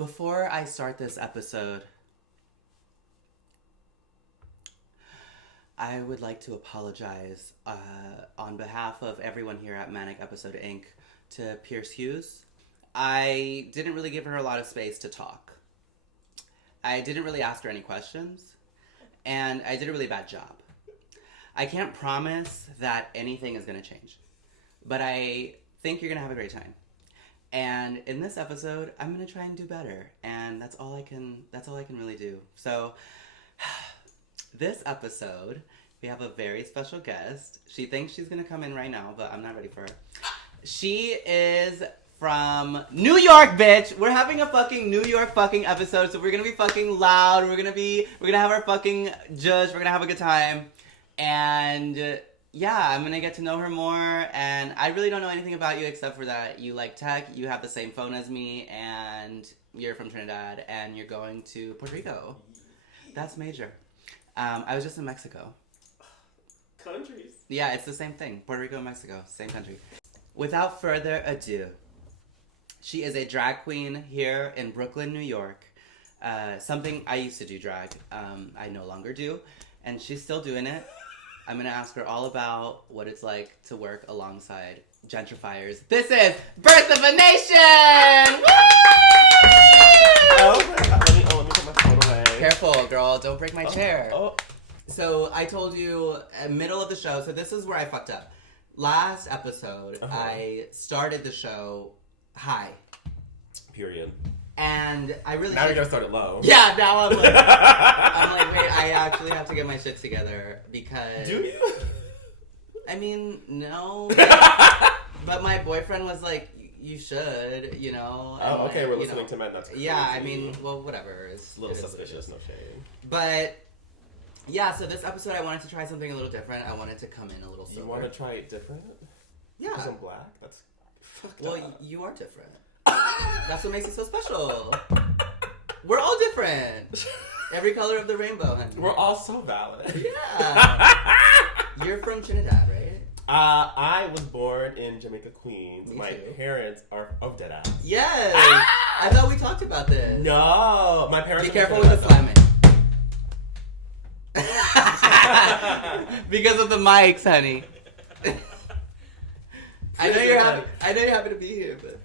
Before I start this episode, I would like to apologize on behalf of everyone here at Manic Episode Inc. to Pierce Hughes. I didn't really give her a lot of space to talk. I didn't really ask her any questions, and I did a really bad job. I can't promise that anything is going to change, but I think you're going to have a great time. And in this episode, I'm going to try and do better, and that's all I can really do. So, this episode, we have a very special guest. She thinks she's going to come in right now, but I'm not ready for her. She is from New York, bitch! We're having a fucking New York fucking episode, so we're going to be fucking loud. We're going to have our fucking judge. We're going to have a good time. And yeah, I'm going to get to know her more, and I really don't know anything about you except for that you like tech, you have the same phone as me, and you're from Trinidad, and you're going to Puerto Rico. That's major. I was just in Mexico. Countries. Yeah, it's the same thing. Puerto Rico and Mexico, same country. Without further ado, she is a drag queen here in Brooklyn, New York. Something I used to do drag, I no longer do, and she's still doing it. I'm going to ask her all about what it's like to work alongside gentrifiers. This is Bertha Vanayshun! Woo! Oh, let me put my phone away. Careful, girl. Don't break my chair. Oh. So, I told you, middle of the show, so this is where I fucked up. Last episode, I started the show high. Period. And I really... Now you're going to start it low. Yeah, now I'm like, wait, I actually have to get my shit together because... Do you? I mean, no. But my boyfriend was like, you should, you know. And Oh, okay, we're you listening know, to men. That's crazy. Yeah, I mean, well, whatever. It's a little suspicious, no shade. But, yeah, so this episode I wanted to try something a little different. I wanted to come in a little sober. You want to try it different? Yeah. Because I'm black? That's fucked Well, up. you are different. That's what makes it so special. We're all different. Every color of the rainbow, honey. We're all so valid. Yeah. You're from Trinidad, right? I was born in Jamaica, Queens. Me My too. parents are of deadass. Yes. I thought we talked about this. No, my parents. Be careful with the slamming. Because of the mics, honey. I know you're happy to be here, but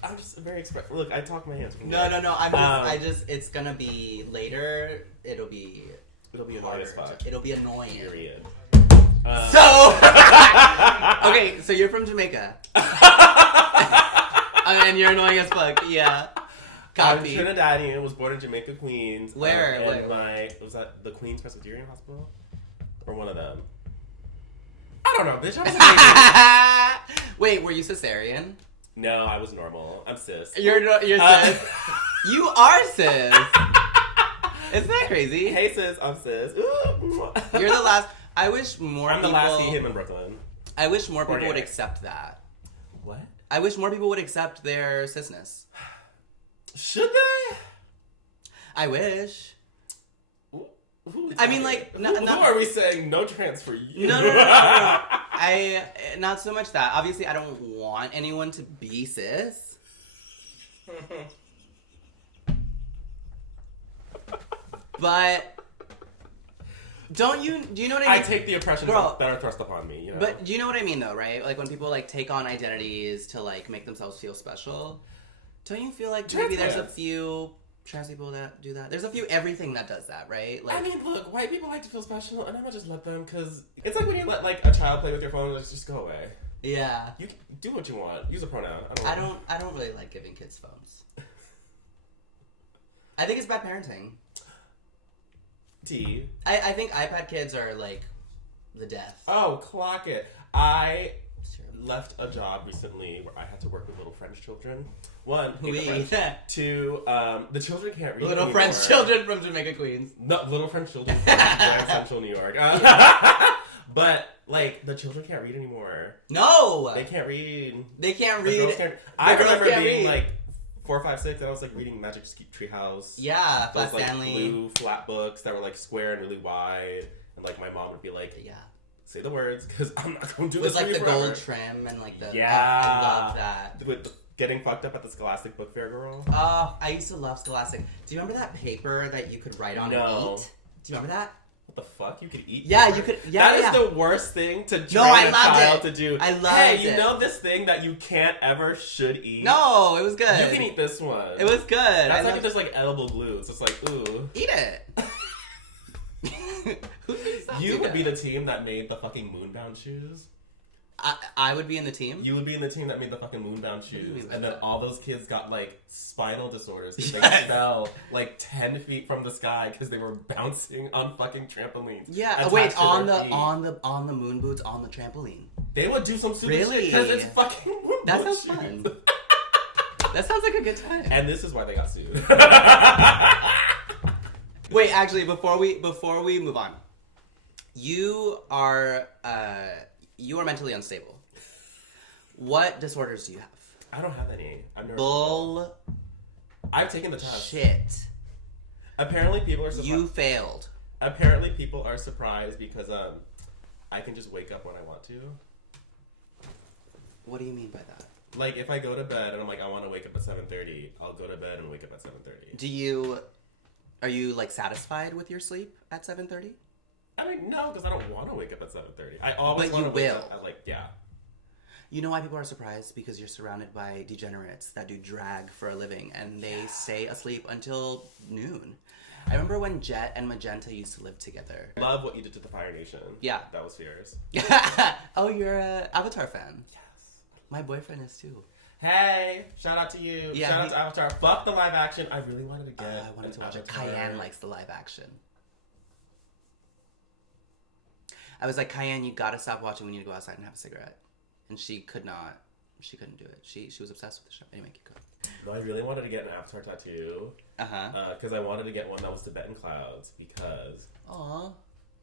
I'm just very expressive. Look, I talk my hands. no. It's gonna be later. It'll be annoying as fuck. It'll be annoying. Period. So, okay, so you're from Jamaica, and you're annoying as fuck. Yeah. I'm Trinidadian. Was born in Jamaica, Queens. Where? Was that the Queens Presbyterian Hospital, or one of them? I don't know, bitch. I was Wait, were you cesarean? No, I was normal. I'm cis. You're cis. You are cis. Isn't that crazy? Hey cis, I'm cis. Ooh. You're the last. I wish more I'm people... the last see him in Brooklyn. I wish more people would accept that. What? I wish more people would accept their cisness. Should they? I wish. Who I mean, like... who are we saying no trans for you? No. Not so much that. Obviously, I don't want anyone to be cis. But... do you know what I mean? I take the oppressions that are thrust upon me, you know? But do you know what I mean, though, right? Like, when people, like, take on identities to, like, make themselves feel special, don't you feel like maybe there's a few trans people that do that? There's a few everything that does that, right? Like, I mean, look, white people like to feel special, and I'm gonna just let them, because it's like when you let, like, a child play with your phone, just go away. Yeah. You can do what you want. Use a pronoun. I don't really like giving kids phones. I think it's bad parenting. I think iPad kids are, like, the death. Oh, clock it. I left a job recently where I had to work with little French children. One, two, the children can't read little anymore. French children from Jamaica, Queens. No, little French children from Grand Central New York. But, like, the children can't read anymore. No! They can't read. They can't read. I remember being, like, 4, 5, 6, and I was, like, reading Magic Treehouse. Yeah, those, like, Stanley. blue flat books that were, like, square and really wide. And, like, my mom would be like, yeah, say the words, because I'm not going to do with, this like, for you the forever. gold trim and, like, the... Yeah. I love that. With the getting fucked up at the Scholastic Book Fair, girl. Oh, I used to love Scholastic. Do you remember that paper that you could write on and eat? Do you remember that? What the fuck? You could eat Yeah, paper? you could. Yeah, That is the worst thing to train I a loved child it. to do. I loved Hey, you it. know this thing that you can't ever should eat? No, it was good. You can eat this one. It was good. That's like if there's like edible glue. It's just like, ooh. Eat it. You would be the team that made the fucking Moonbound shoes. I would be in the team? You would be in the team that made the fucking Moonbound shoes. And then all those kids got like spinal disorders because they fell like 10 feet from the sky because they were bouncing on fucking trampolines. Yeah, wait, on the moon boots on the trampoline. They would do some stupid shit because it's fucking moon That boot sounds shoes. fun. That sounds like a good time. And this is why they got sued. Wait, actually, before we move on, you are mentally unstable. What disorders do you have? I don't have any. I've never. I've taken the test. Shit. Apparently, people are surprised. You failed. Apparently, people are surprised because I can just wake up when I want to. What do you mean by that? Like, if I go to bed and I'm like, I want to wake up at 7:30, I'll go to bed and wake up at 7:30. Are you like satisfied with your sleep at 7:30? I mean, no, because I don't want to wake up at 7:30. I always want to wake up at like, yeah. You know why people are surprised? Because you're surrounded by degenerates that do drag for a living, and they stay asleep until noon. I remember when Jet and Magenta used to live together. Love what you did to the Fire Nation. Yeah. That was fierce. Oh, you're a Avatar fan. Yes. My boyfriend is too. Hey, shout out to you. Yeah, shout out to Avatar. Fuck the live action. I really wanted to get I wanted to watch it. Avatar. Cayenne likes the live action. I was like, Cayenne, you gotta stop watching. We need to go outside and have a cigarette. And she could not. She couldn't do it. She was obsessed with the show. Anyway, keep going. No, I really wanted to get an Avatar tattoo. Because I wanted to get one that was Tibetan clouds because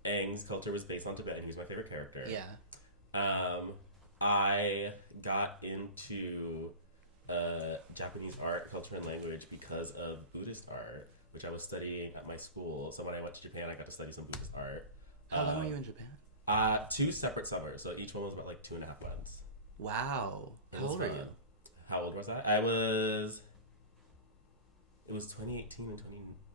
Aang's culture was based on Tibet and he was my favorite character. Yeah. I got into Japanese art, culture, and language because of Buddhist art, which I was studying at my school. So when I went to Japan, I got to study some Buddhist art. How long were you in Japan? 2 separate summers, so each one was about like 2.5 months. Wow. How old were you? How old was I? It was 2018 and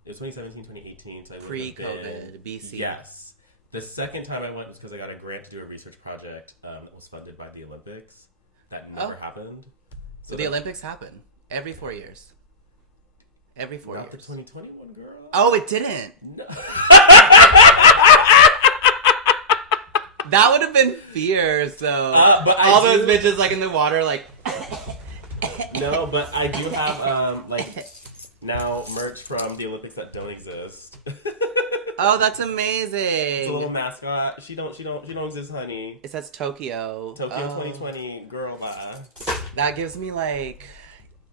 it was 2017, 2018. So I pre-COVID, BC. Yes. The second time I went was because I got a grant to do a research project that was funded by the Olympics. That never happened. So the Olympics happen every 4 years. Every 4 years. Not the 2021, girl. Oh, it didn't. No. That would have been fierce, though. But those bitches like in the water, like. No, but I do have now merch from the Olympics that don't exist. Oh, that's amazing. It's a little mascot. She don't exist, honey. It says Tokyo. Tokyo 2020, girl, bye. That gives me like,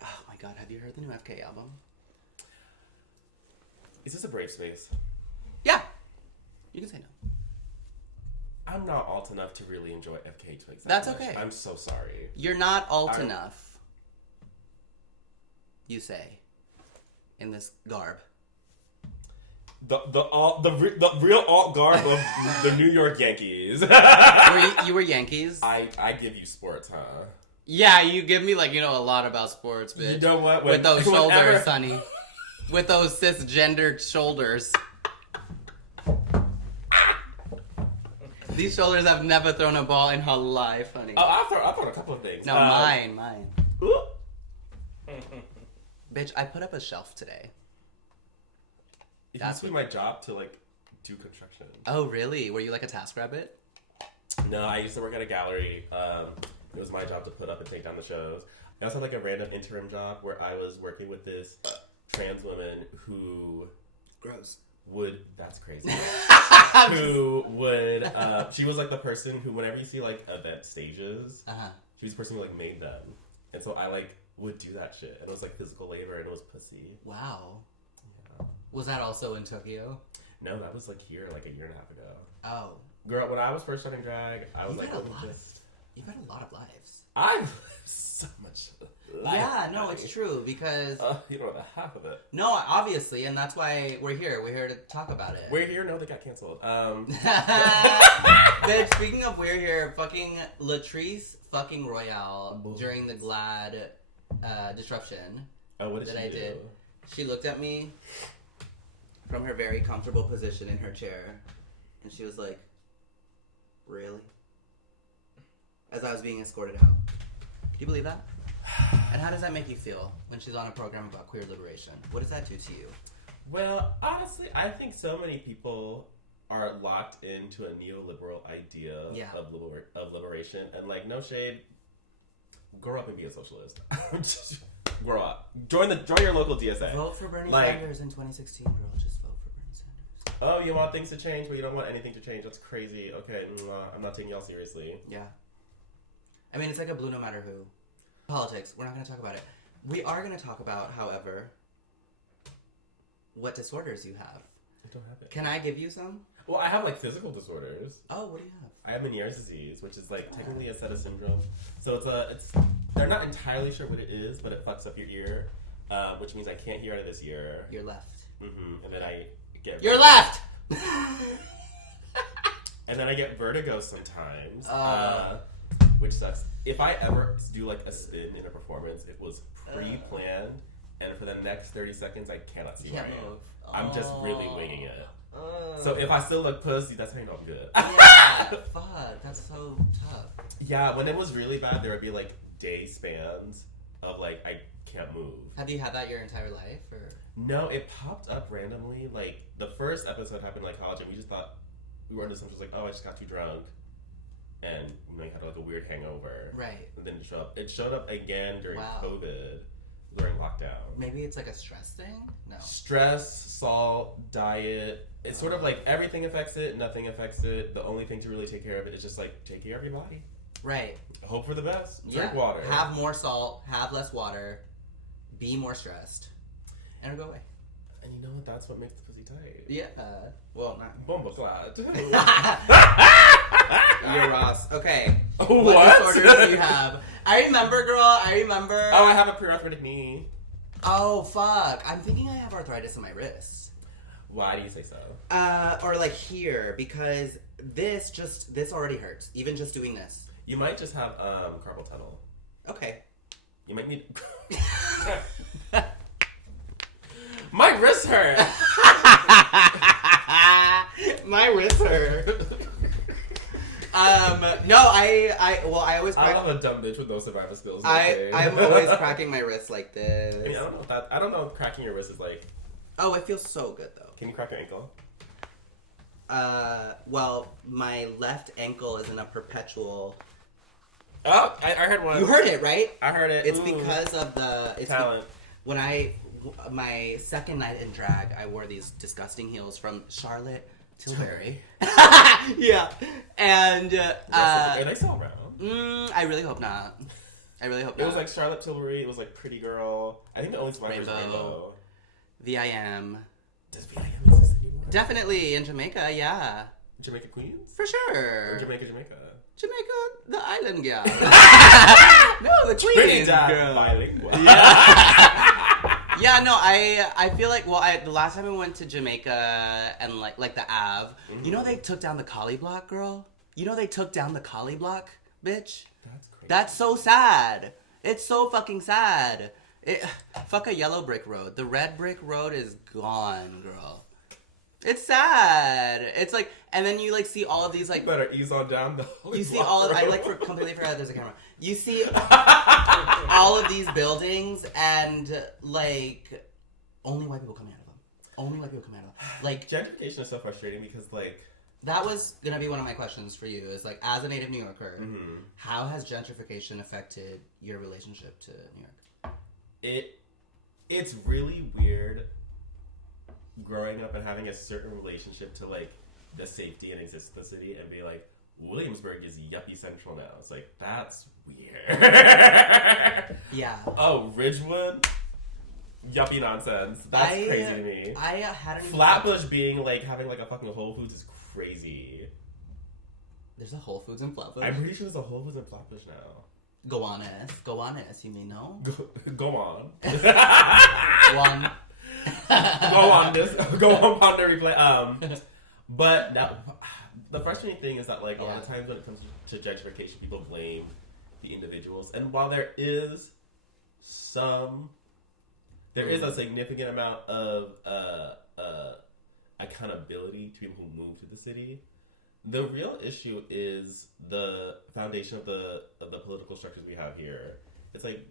oh my god, have you heard the new FK album? Is this a brave space? Yeah. You can say no. I'm not alt enough to really enjoy FK Twigs. That's okay. I'm so sorry. You're not alt enough. You say. In this garb. The real alt garb of the New York Yankees. You were Yankees? I give you sports, huh? Yeah, you give me a lot about sports, bitch. You know what? With those shoulders, honey. With those cisgendered shoulders. These shoulders have never thrown a ball in her life, honey. Oh, I'll throw a couple of things. No, mine. Ooh. Bitch, I put up a shelf today. It used to be my job to do construction. Oh, really? Were you like a TaskRabbit? No, I used to work at a gallery. It was my job to put up and take down the shows. I also had a random interim job where I was working with this trans woman who... Gross. That's crazy. Who would... she was the person who, whenever you see event stages, she was the person who made them. And so I would do that shit. And it was physical labor and it was pussy. Wow. Yeah. Was that also in Tokyo? No, that was here a year and a half ago. Oh. Girl, when I was first starting drag, I was You've had a lot of lives. I've lived so much life. Yeah, no, it's true because... you don't know the half of it. No, obviously, and that's why we're here. We're here to talk about it. We're Here? No, they got canceled. Bitch, speaking of We're Here, fucking Latrice fucking Royale during the GLAAD disruption. Oh, what did that she I do? did. She looked at me from her very comfortable position in her chair, and she was like, "Really?" As I was being escorted out. Can you believe that? And how does that make you feel when she's on a program about queer liberation? What does that do to you? Well, honestly, I think so many people are locked into a neoliberal idea of liberation, and like, no shade, grow up and be a socialist. Grow up. Join your local DSA. Vote for Bernie Sanders in 2016, girl. Just vote for Bernie Sanders. Oh, you want things to change, but you don't want anything to change. That's crazy. Okay, I'm not taking y'all seriously. Yeah. I mean, it's like a blue no matter who. Politics. We're not going to talk about it. We are going to talk about, however, what disorders you have. I don't have it. Can I give you some? Well, I have like physical disorders. Oh, what do you have? I have Meniere's disease, which is like technically a Seta syndrome. So it's they're not entirely sure what it is, but it fucks up your ear, which means I can't hear out of this ear. Your left. Mm-hmm. And then I get your left. And then I get vertigo sometimes, which sucks. If I ever do like a spin in a performance, it was pre-planned, and for the next 30 seconds, I cannot see where I am. I'm just really winging it. So if I still look pussy, that's how you know I'm good. Yeah, fuck, that's so tough. Yeah, when it was really bad, there would be like day spans of like I can't move. Have you had that your entire life, or? No, it popped up randomly. Like the first episode happened in like college, and we just thought we were under some just like, oh, I just got too drunk, and you had like a weird hangover. Right. And then it showed up. It showed up again during COVID, during lockdown. Maybe it's like a stress thing. No. Stress, salt, diet. It's sort of like everything affects it, nothing affects it. The only thing to really take care of it is just like take care of your body. Right. Hope for the best. Drink water. Have more salt. Have less water. Be more stressed. And it'll go away. And you know what? That's what makes the pussy tight. Yeah. Well, not. Bomba clot. You're Ross. Okay. What disorders do you have? I remember, girl. Oh, I have a pre-arthritic knee. Oh, fuck. I'm thinking I have arthritis in my wrist. Why do you say so? Or like here, because this already hurts. Even just doing this. You might just have carpal tunnel. Okay. You might need. My wrist hurt. My wrist hurt. No, I always. I love a dumb bitch with no survival skills. I'm always cracking my wrist like this. I mean, I don't know if cracking your wrist is like. Oh, it feels so good though. Can you crack your ankle? Well, my left ankle is in a perpetual. Oh, I heard one. You heard it, right? I heard it. It's because of the talent. When my second night in drag, I wore these disgusting heels from Charlotte Tilbury. Yeah, and are they still around? I really hope not. It was like Charlotte Tilbury. It was like Pretty Girl. I think the only survivor is Rainbow. VIM. Does VIM exist anymore? Definitely in Jamaica, yeah. Jamaica Queens? For sure. Or Jamaica. Jamaica, the island girl. No, the Queens Trinidad girl. Bilingual. Yeah. Yeah, no, I feel like, the last time I went to Jamaica and like the Ave, you know they took down the Collie Block, girl? You know they took down the Collie Block, bitch? That's crazy. That's so sad. It's so fucking sad. Fuck a yellow brick road. The red brick road is gone, girl. It's sad. It's like, and then you like see all of these like. You better ease on down. You see all of. I like completely forgot there's a camera. You see all of these buildings and like only white people coming out of them. Only white people coming out of them. Like gentrification is so frustrating because like. That was gonna be one of my questions for you. Is like, as a native New Yorker, how has gentrification affected your relationship to New York? It's really weird growing up and having a certain relationship to like the safety and existence of the city and be like, Williamsburg is yuppie central now. It's like, that's weird. Yeah. Oh, Ridgewood? Yuppie nonsense. That's crazy to me. I hadn't. Flatbush being like having like a fucking Whole Foods is crazy. There's a Whole Foods in Flatbush? I'm pretty sure there's a Whole Foods in Flatbush now. Go on, you mean no? Go on. One. Go on Ponder Replay. But now, the frustrating thing is that like a lot of times when it comes to gentrification, people blame the individuals, and while there is there is a significant amount of accountability to people who move to the city. The real issue is the foundation of the political structures we have here. It's like,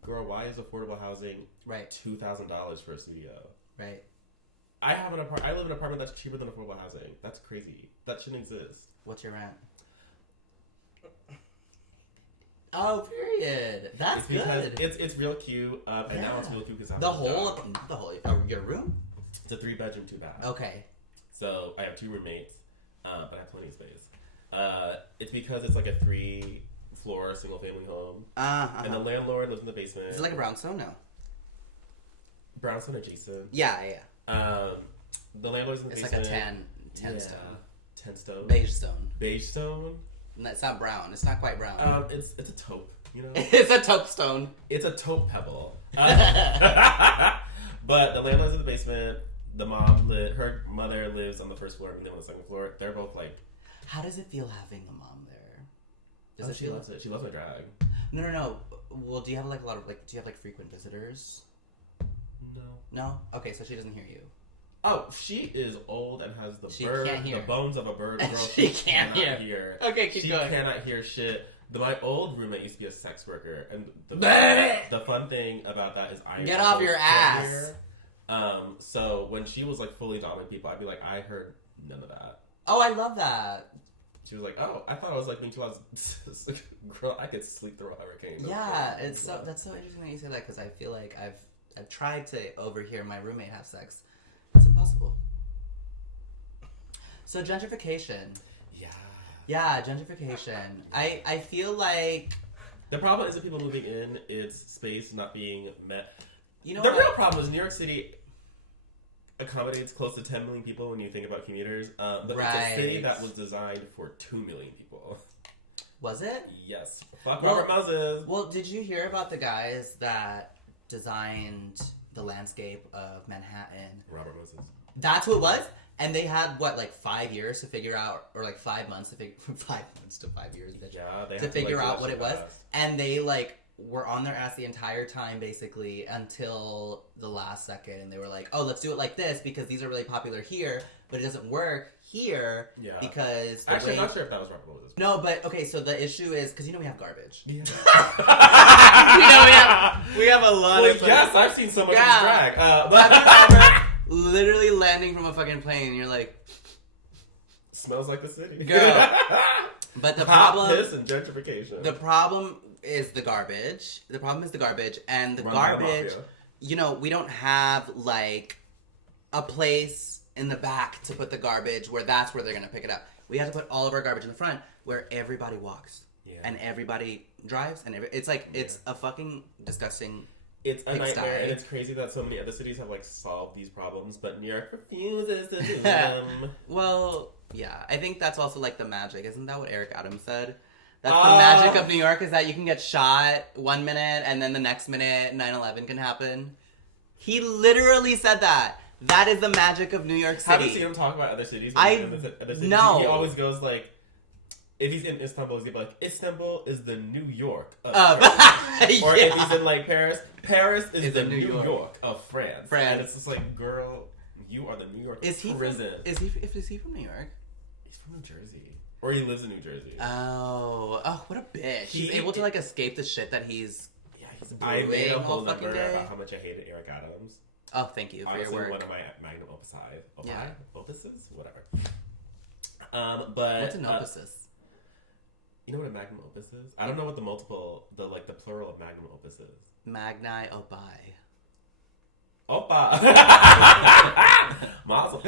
girl, why is affordable housing $2,000 for a studio? Right. I live in an apartment that's cheaper than affordable housing. That's crazy. That shouldn't exist. What's your rent? Oh, period. That's good. It's real cute, and now it's real cute because the whole your room. It's a 3-bedroom, 2-bath. Okay. So I have 2 roommates, but I have plenty of space. It's because it's like a 3-floor single family home, and the landlord lives in the basement. Is it like a brownstone? No. Brownstone adjacent. Yeah. The landlord's in the basement. It's like a 10 stone. 10 stone. Beige stone. It's not brown. It's not quite brown. It's a taupe, you know? It's a taupe stone. It's a taupe pebble. But the landlord's in the basement. Her mother lives on the first floor and we live on the second floor. They're both like... How does it feel having a mom there? She loves it. She loves my drag. No. Well, do you have like a lot of do you have like frequent visitors? No? Okay, so she doesn't hear you. Oh, she is old and has the bones of a bird. Girl, she can't hear. Okay, keep going. She cannot hear shit. My old roommate used to be a sex worker, and the fun thing about that is get off your ass. Here. So when she was like fully dominant people, I'd be like, I heard none of that. Oh, I love that. She was like, oh, I thought I was like being too loud. Girl, I could sleep through a hurricane. Yeah, that's so interesting that you say that because I feel like I've tried to overhear my roommate have sex. It's impossible. So gentrification. Yeah, gentrification. I feel like the problem isn't people moving in; it's space not being met. You know, the real problem is New York City accommodates close to 10 million people when you think about commuters, but it's a city that was designed for 2 million people. Was it? Yes. Fuck Robert Moses. Well, did you hear about the guys that designed the landscape of Manhattan? Robert Moses. That's what it was? And they had, 5 years to figure out, or 5 months to figure, 5 months to 5 years, bitch. Yeah, they to figure out what it was. And they, were on their ass the entire time, basically, until the last second. And they were like, oh, let's do it like this, because these are really popular here, but it doesn't work here, because... Actually, I'm not sure if that was Robert Moses. No, but, okay, so the issue is, because, we have garbage. Yeah. we have a lot of... Yes, I've seen so much of drag. Literally landing from a fucking plane, and you're like... Smells like the city. Girl. But the problem... piss and gentrification. The problem is the garbage. And the garbage... we don't have, a place in the back to put the garbage that's where they're going to pick it up. We have to put all of our garbage in the front where everybody walks. Yeah. And everybody drives. And it's a fucking disgusting... It's a nightmare, and it's crazy that so many other cities have, solved these problems, but New York refuses to do them. Well, yeah. I think that's also, the magic. Isn't that what Eric Adams said? That's the magic of New York, is that you can get shot 1 minute, and then the next minute, 9/11 can happen. He literally said that. That is the magic of New York City. Haven't seen him talk about other cities. No. He always goes, if he's in Istanbul, he's going to be Istanbul is the New York of France. Or if he's in, Paris is the New York of France. And it's just girl, you are the New York prison. Is he from New York? He's from New Jersey. Or he lives in New Jersey. Oh, what a bitch. He's able to, escape the shit that he's... Yeah, I made a whole number about how much I hated Eric Adams. Oh, thank you for your work. One of my magnum opuses? Whatever. But... What's an opuses? You know what a magnum opus is? I don't know what the plural of magnum opus is. Magni opai. Opa! Mazel.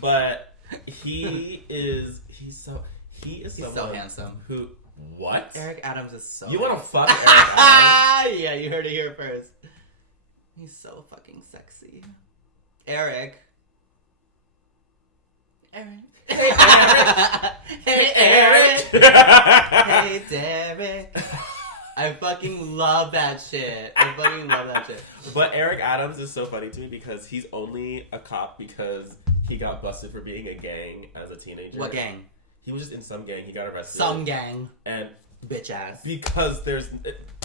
But he's so handsome. Who... What? Eric Adams is so... You want to fuck Eric Adams? Yeah, you heard it here first. He's so fucking sexy. Eric. Hey, Eric. Hey, Eric. Hey, Derek. I fucking love that shit. But Eric Adams is so funny to me because he's only a cop because he got busted for being a gang as a teenager. What gang? He was just in some gang. He got arrested. Some gang. And... Bitch ass. Because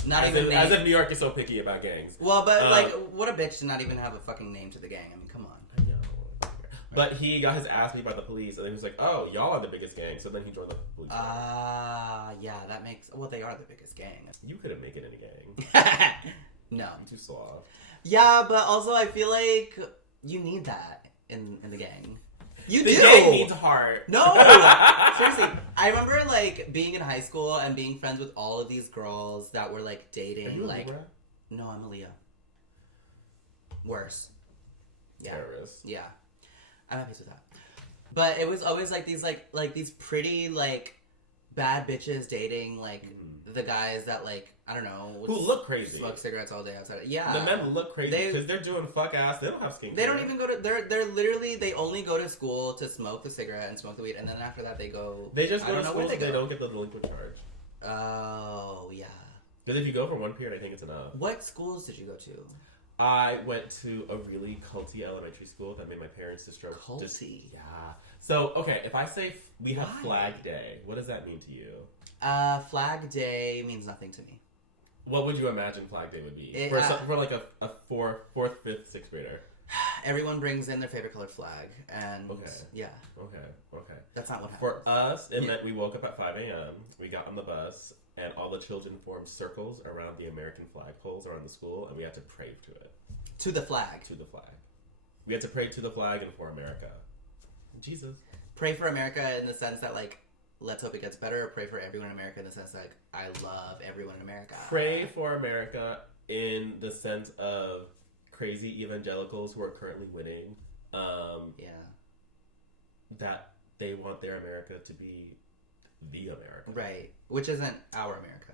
Not as even if, as if New York is so picky about gangs. Well, but like, what a bitch to not even have a fucking name to the gang. I mean, come on. I know. But he got his ass beat by the police, and he was like, "Oh, y'all are the biggest gang." So then he joined the police. Yeah, that makes. Well, they are the biggest gang. You couldn't make it in a gang. No, I'm too soft. Yeah, but also I feel like you need that in the gang. You the do. gang needs heart. No, seriously. I remember like being in high school and being friends with all of these girls that were like dating. Are you like, Libra? No, I'm a Leo. Worse. Yeah. Terrorist. Yeah. I'm at peace with that. But it was always like these like these pretty like bad bitches dating like the guys that like I don't know who look crazy, smoke cigarettes all day outside. Yeah, the men look crazy because they're doing fuck ass. They don't have skincare. They don't even go to. They're literally they only go to school to smoke the cigarette and smoke the weed, and then after that they go. They just go to school so they don't get the delinquent charge. Oh yeah. Because if you go for one period, I think it's enough. What schools did you go to? I went to a really culty elementary school that made my parents distraught. Culty? Yeah. So, okay, if I say we have Flag Day, what does that mean to you? Flag Day means nothing to me. What would you imagine Flag Day would be? For like a fourth, fifth, sixth grader? Everyone brings in their favorite colored flag, and yeah. Okay. That's not what happened. For us, it meant we woke up at 5 a.m., we got on the bus, and all the children formed circles around the American flag poles around the school, and we had to pray to it. To the flag. To the flag. We had to pray to the flag and for America. Jesus. Pray for America in the sense that, like, let's hope it gets better, or pray for everyone in America in the sense that, like, I love everyone in America. Pray for America in the sense of crazy evangelicals who are currently winning. That they want their America to be the America. Right. Which isn't our America.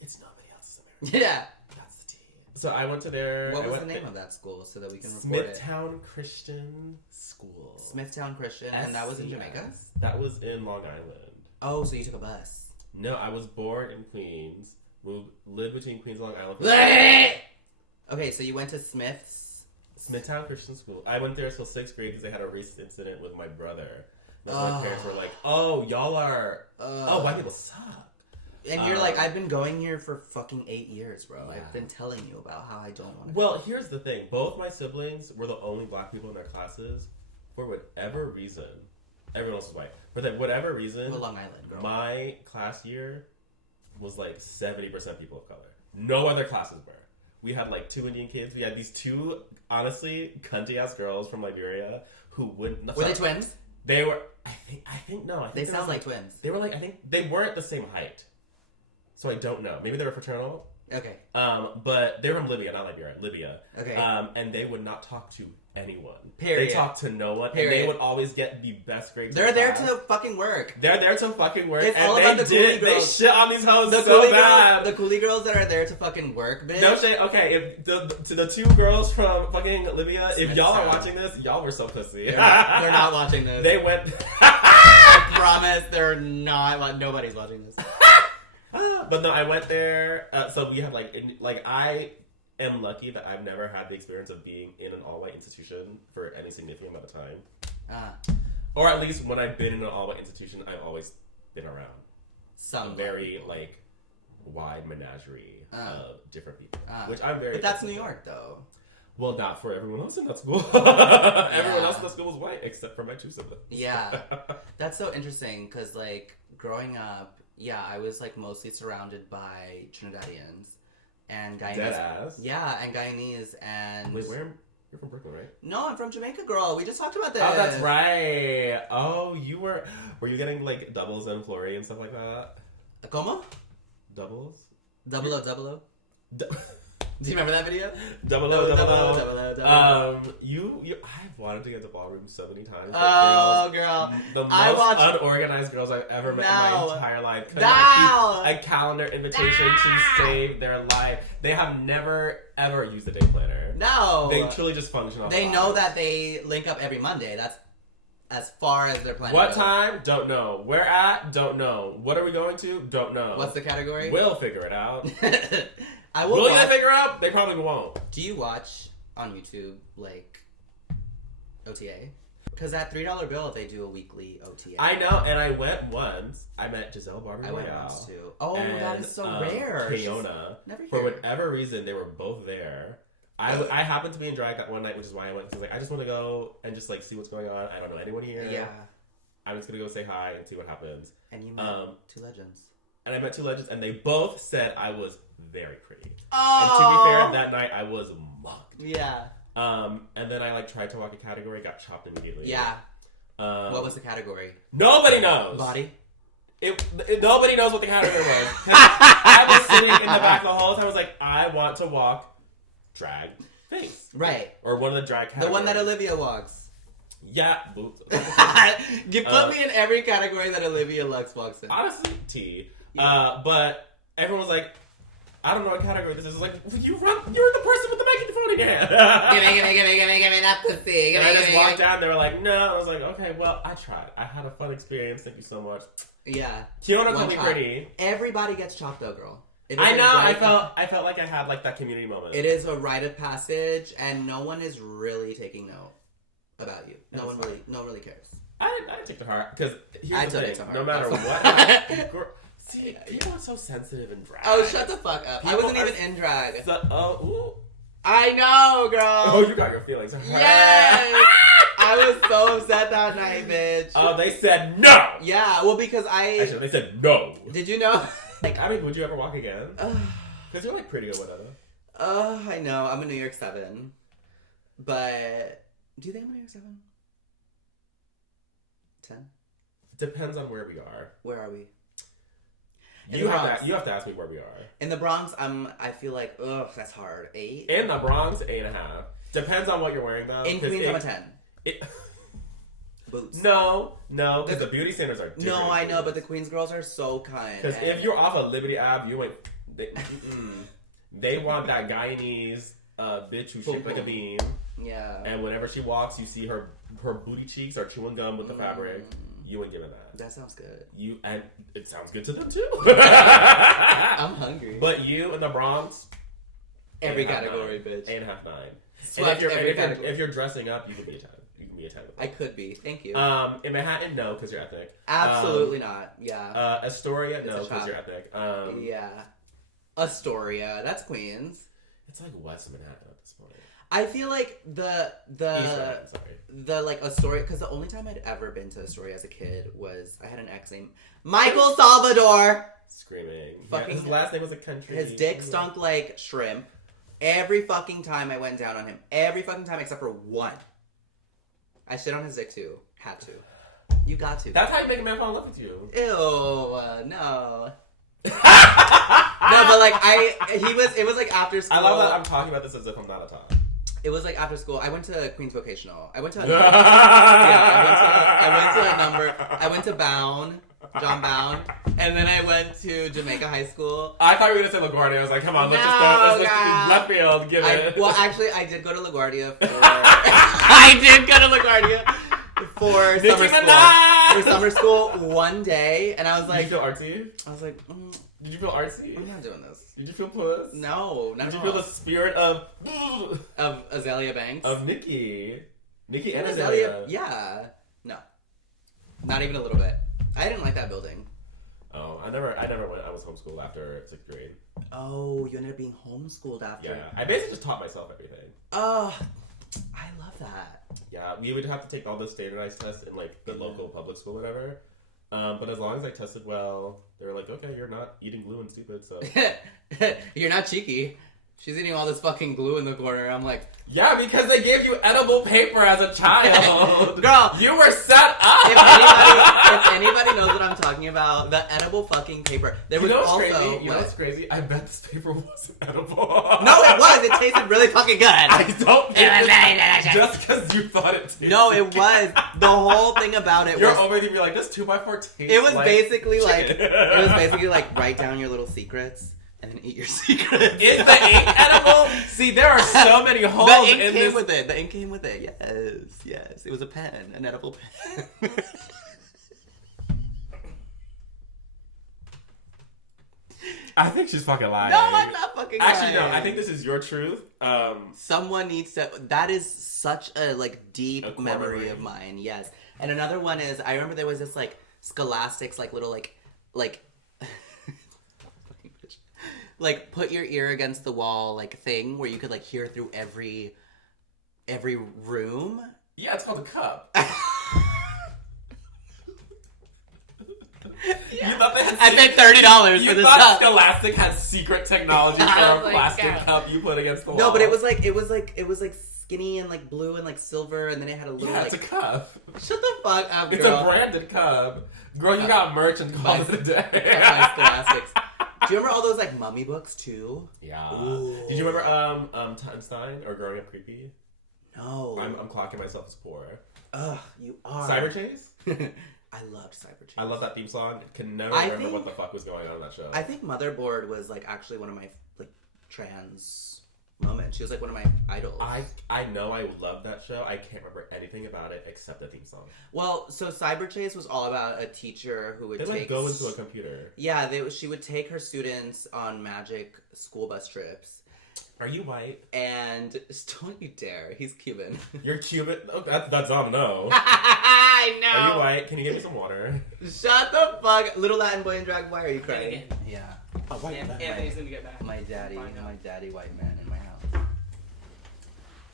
It's nobody else's America. Yeah. That's the tea. So I went to their... What was the name of that school so that we can report it? Smithtown Christian School. Smithtown Christian, and that was in Jamaica? That was in Long Island. Oh, so you took a bus. No, I was born in Queens, lived between Queens and Long Island. Okay, so you went to Smithtown Christian School. I went there until 6th grade because they had a racist incident with my brother. That's why my parents were like, "Oh, y'all are... white people suck." And you're like, I've been going here for fucking 8 years, bro. Yeah. I've been telling you about how I don't want to. Well, here's the thing. Both my siblings were the only black people in their classes. For whatever reason, everyone else was white. For whatever reason, Long Island, girl. My class year was like 70% people of color. No other classes were. We had like 2 Indian kids. We had these 2, honestly, cunty ass girls from Liberia who wouldn't. Were they twins? They were. I think no. I think they sound like twins. They were like. I think they weren't the same height. So I don't know. Maybe they were fraternal. Okay. But they're from Libya, not Liberia. Libya. Okay. And they would not talk to anyone. Period. They talked to no one. Period. And they would always get the best grades. They're there to fucking work. They're there to fucking work. It's and all about the coolie girls. They shit on these hoes so bad. The coolie girls that are there to fucking work, bitch. No shit. Okay, if to the 2 girls from fucking Libya, if y'all are watching this, y'all were so pussy. They're not watching this. They went... I promise they're not. Nobody's watching this. But no, I went there. So we had I am lucky that I've never had the experience of being in an all-white institution for any significant amount of time. Or at least when I've been in an all-white institution, I've always been around some very wide menagerie of different people, which I'm very. But that's New York, though. Well, not for everyone else in that school. Everyone else in that school was white, except for my 2 siblings. Yeah, that's so interesting because growing up. Yeah, I was mostly surrounded by Trinidadians and Guyanese. Deadass? Yeah, and Guyanese and... Wait, where? You're from Brooklyn, right? No, I'm from Jamaica, girl. We just talked about this. Oh, that's right. Oh, you were you getting doubles and flurry and stuff like that? ¿Cómo? Doubles? Double O. Do you remember that video? Double O. I've wanted to get to ballroom so many times. Oh, girl. The most unorganized girls I've ever met in my entire life. Could not keep a calendar invitation to save their life. They have never, ever used a day planner. No. They truly just function off They know that they link up every Monday. That's as far as they're planning. What time? Don't know. Where at? Don't know. What are we going to? Don't know. What's the category? We'll figure it out. Will they figure out? They probably won't. Do you watch on YouTube OTA? Because that $3 bill, they do a weekly OTA. I know, and I went once. I met Giselle Barber. I went once too. Oh, that is so rare. Keona. Never For whatever reason, they were both there. I happened to be in drag that one night, which is why I went. Because I just want to go and just see what's going on. I don't know anyone here. Yeah. I'm just gonna go say hi and see what happens. And you met two legends. And I met two legends, and they both said I was very pretty. Oh. And to be fair, that night I was mugged. Yeah. And then I tried to walk a category, got chopped immediately. Yeah. What was the category? Nobody knows. Body? Nobody knows what the category was. I was sitting in the back the whole time. I was like, I want to walk drag face. Right. Or one of the drag categories. The one that Olivia walks. Yeah, boots. You put me in every category that Olivia Lux walks in. Honestly, T. Yeah. But everyone was like, I don't know what category this is. Like, you're the person with the microphone in your hand. give me that pussy. And I just walked down. They were like, no. I was like, okay, well, I tried. I had a fun experience. Thank you so much. Yeah. Keona called me pretty. Everybody gets chopped though, girl. I know. I felt like I had that community moment. It is a rite of passage, and no one is really taking note about you. No one really cares. I didn't take it to heart because here's the thing. No matter what. See, people are so sensitive in drag. Oh, shut the fuck up. I wasn't even in drag. Ooh. I know, girl. Oh, you got your feelings. Yes. I was so upset that night, bitch. Oh, they said no. Yeah, well, because Actually, they said no. Did you know? I mean, would you ever walk again? Because you're pretty or whatever. I know. I'm a New York 7. But do they have a New York 7? 10? Depends on where we are. Where are we? You have to ask me where we are. In the Bronx, I feel like, that's hard. 8? In the Bronx, 8.5. Depends on what you're wearing, though. In Queens, I'm a 10. Boots. No, because the beauty standards are different. No, I know, but the Queens girls are so kind. Because if you're off a Liberty Ave, you ain't... They want that Guyanese bitch who's shaped like a beam. Yeah. And whenever she walks, you see her booty cheeks are chewing gum with the fabric. You ain't giving that. That sounds good. And it sounds good to them too. I'm hungry. But you in the Bronx, every category, 9, bitch. 8.5, 9. Swept And if you're dressing up, you can be a 10. You can be a 10. I could be. Thank you. In Manhattan, no, because you're ethnic. Absolutely not. Yeah. Astoria, no, because you're ethnic. Yeah. Astoria, that's Queens. It's like West Manhattan at this point. I feel like the Astoria, because the only time I'd ever been to Astoria as a kid was I had an ex named Michael Salvador. Screaming. Fucking, his last name was a country. His dick stunk like shrimp. Every fucking time I went down on him. Every fucking time except for one. I shit on his dick too. Had to. You got to. That's how you make a man fall in love with you. Ew, no. No, but it was like after school. I love that I'm talking about this as if I'm not a top. It was like after school. I went to Queens Vocational. I went to Bound, John Bound, and then I went to Jamaica High School. I thought you were gonna say LaGuardia. I was like, come on, let's just left field, give it. Well, actually, I did go to LaGuardia for. I did go to LaGuardia for summer school. For summer school one day, and I was like, did you feel artsy? I was like, did you feel artsy? I'm not doing this. Did you feel puss? No, not Did at you feel the spirit of Azalea Banks? Of Nikki and Azalea? Yeah. No. Not even a little bit. I didn't like that building. Oh, I never went. I was homeschooled after 6th grade. Oh, you ended up being homeschooled after. Yeah, I basically just taught myself everything. Oh, I love that. Yeah, we would have to take all the standardized tests in the local public school, whatever. But as long as I tested well, they were like, okay, you're not eating glue and stupid, so... You're not Chiqui. She's eating all this fucking glue in the corner. I'm like... Yeah, because they gave you edible paper as a child. Girl. You were set up. If anybody knows what I'm talking about, the edible fucking paper. There was also... You know what's crazy? I bet this paper wasn't edible. No, it was. It tasted really fucking good. I don't think just because you thought it tasted No, it was. The whole thing about it You're was... over there, you're like, this 2x4 tastes It was like basically chicken. write down your little secrets. And then eat your secrets. Is the ink edible? See, there are so many holes in this. The ink came with it. The ink came with it. Yes. It was a pen. An edible pen. I think she's fucking lying. No, I'm not fucking lying. Actually, no. I think this is your truth. Someone needs to... That is such a, like, deep memory of mine. Yes. And another one is, I remember there was this, like, Scholastics, like, little, like... fucking bitch. Like, put your ear against the wall, like, thing where you could, like, hear through every room. Yeah, it's called a cup. Yeah. You thought they had I paid $30 for this cup. Scholastic has secret technology for a plastic cup you put against the wall. No, but it was like skinny and like blue and like silver, and then it had a little. Yeah, it's a cup. Shut the fuck up, girl. It's a branded cup. Girl, you got merch and call it a day. Scholastics. Do you remember all those like mummy books too? Yeah. Ooh. Did you remember Einstein or Growing Up Creepy? No. I'm clocking myself as poor. Ugh, you are. Cyber Chase? I loved Cyber Chase. I love that theme song. Can never remember what the fuck was going on in that show. I think Motherboard was like actually one of my like trans moments. She was like one of my idols. I know I love that show. I can't remember anything about it except the theme song. Well, so Cyber Chase was all about a teacher who would like go into a computer. Yeah, she would take her students on magic school bus trips. Are you white? And don't you dare. He's Cuban. You're Cuban? Oh, that's no. I know. Are you white? Can you give me some water? Shut the fuck. Little Latin boy in drag. Why are you crying? Again. Yeah. Oh, white man. Anthony's gonna get back. My daddy white man in my house.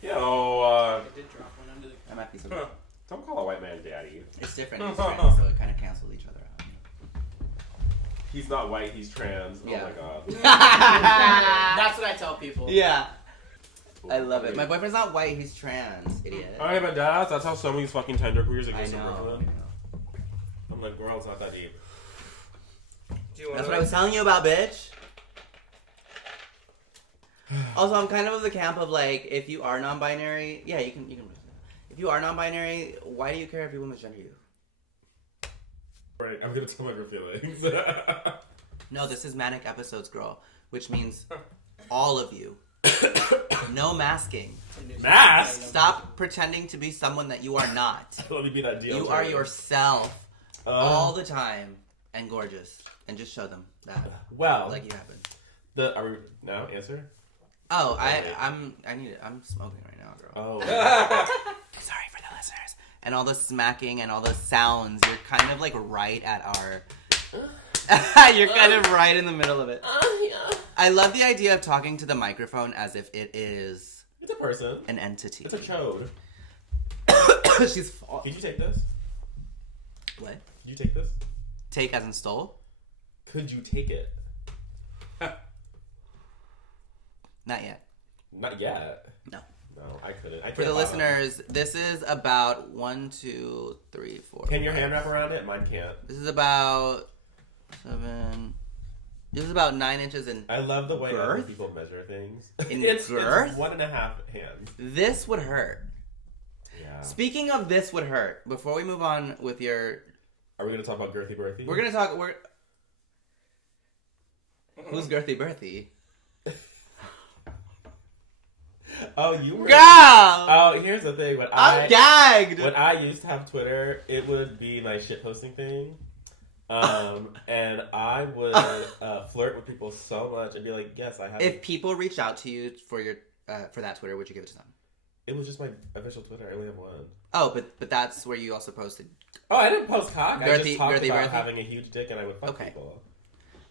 Yo, I did drop one under the... I might be so. Don't call a white man daddy. It's different. He's trans, so it kind of canceled each other out. He's not white, he's trans. Yeah. Oh my god. That's what I tell people. Yeah. I love it. My boyfriend's not white, he's trans, idiot. Alright, but that's how so many fucking tender queers I exist in know. Brooklyn. I'm like, girl, it's not that deep. Do you want That's what I was telling you about, bitch. Also, I'm kind of the camp of like, if you are non-binary, yeah, you can. If you are non-binary, why do you care if your woman misgender you? Right, I'm gonna tell my real feelings. No, this is manic episodes, girl, which means all of you. No masking. Mask? Stop pretending to be someone that you are not. Let me be that deal. You are yourself all the time and gorgeous, and just show them that. Well, Like you happen. Are we now answer? Oh, I'm smoking right now, girl. Oh. Sorry for the listeners. And all the smacking and all the sounds, you're kind of like right at our... You're kind of right in the middle of it. Yeah. I love the idea of talking to the microphone as if it is... It's a person. An entity. It's a chode. She's... Did you take this? What? Did you take this? Take as in stole? Could you take it? Not yet. Not yet. No. No, I couldn't. For the listeners, this is about 1, 2, 3, 4. Can your hand wrap around it? Mine can't. This is about 7... This is about 9 inches in I love the way girth? other people measure things. In it's girth? 1.5 hands. This would hurt. Yeah. Speaking of this would hurt, before we move on with your... Are we going to talk about Girthy Birthy? We're going to talk... Who's Girthy Birthy? Oh, you were... Girl! Oh, here's the thing. I'm gagged! When I used to have Twitter, it would be my shitposting thing. And I would flirt with people so much and be like, yes, I have... If people reached out to you for your for that Twitter, would you give it to them? It was just my official Twitter. I only have one. Oh, but that's where you also posted. Oh, I didn't post cock. I just talked Girthy, about Birthy? having a huge dick and I would fuck people.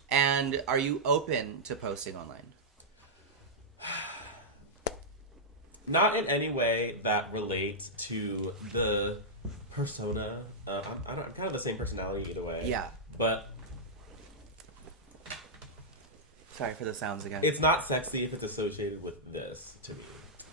And are you open to posting online? Not in any way that relates to the persona. I'm kind of the same personality either way. Yeah. But Sorry for the sounds again. it's not sexy if it's associated with this to me.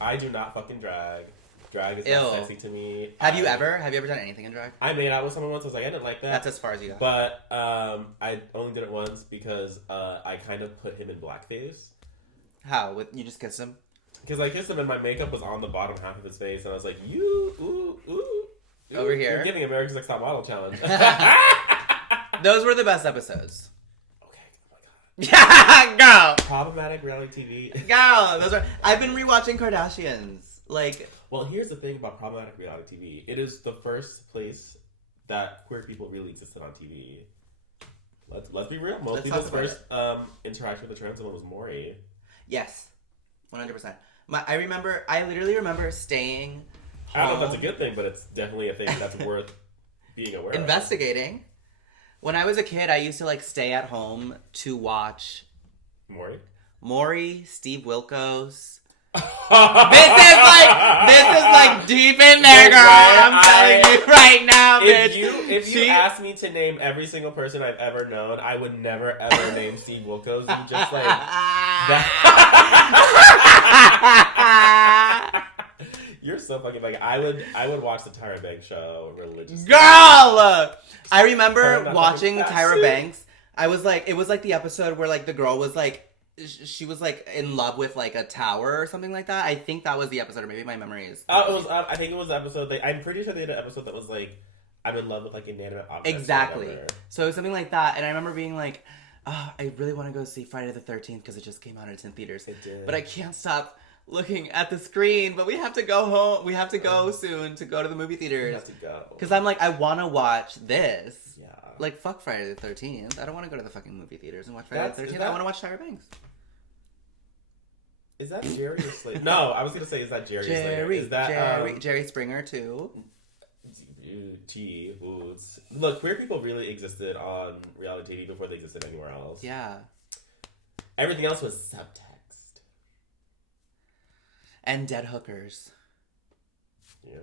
I do not fucking drag. Drag is not Ew. sexy to me. Have you ever done anything in drag? I made out with someone once. I was like, I didn't like that. That's as far as you got. But I only did it once because I kind of put him in blackface. How? You just kissed him? Because I kissed him and my makeup was on the bottom half of his face, and I was like, ooh. Over here? You're giving America's Next Top Model challenge. Those were the best episodes. Okay, oh my god. Yeah, go! Problematic reality TV. Go! Those are. I've been rewatching Kardashians. Like. Well, here's the thing about problematic reality TV. It is the first place that queer people really existed on TV. Let's be real. Most people's first interaction with the trans woman was Maury. Yes, 100%. I literally remember staying home. I don't know if that's a good thing, but it's definitely a thing that's worth being aware of. Investigating. When I was a kid, I used to like stay at home to watch Maury, Steve Wilkos. This is like deep in there, girl. I'm telling you right now, bitch. If you asked me to name every single person I've ever known, I would never ever name Steve Wilkos. You just like that. You're so fucking funny. I would watch the Tyra Banks show religiously. Girl! I remember watching Tyra Banks. I was like, it was like the episode where like the girl was like, she was like in love with like a tower or something like that. I think that was the episode, or maybe my memory is. I think it was the episode. I'm pretty sure they did an episode that was like, I'm in love with like inanimate objects. Exactly. So it was something like that, and I remember being like, oh, I really want to go see Friday the 13th because it just came out. It's in theaters. It did. But I can't stop looking at the screen. But we have to go home. We have to go soon to go to the movie theaters. We have to go. Because I'm like, I want to this. Yeah. Like, fuck Friday the 13th. I don't want to go to the fucking movie theaters and watch Friday the 13th. I want to watch Tyra Banks. Is that Jerry or Slater? No, I was going to say, is that Jerry or Slater? Is that Jerry Springer, too. Look, queer people really existed on reality TV before they existed anywhere else. Yeah. Everything else was subtext. And dead hookers. Yeah.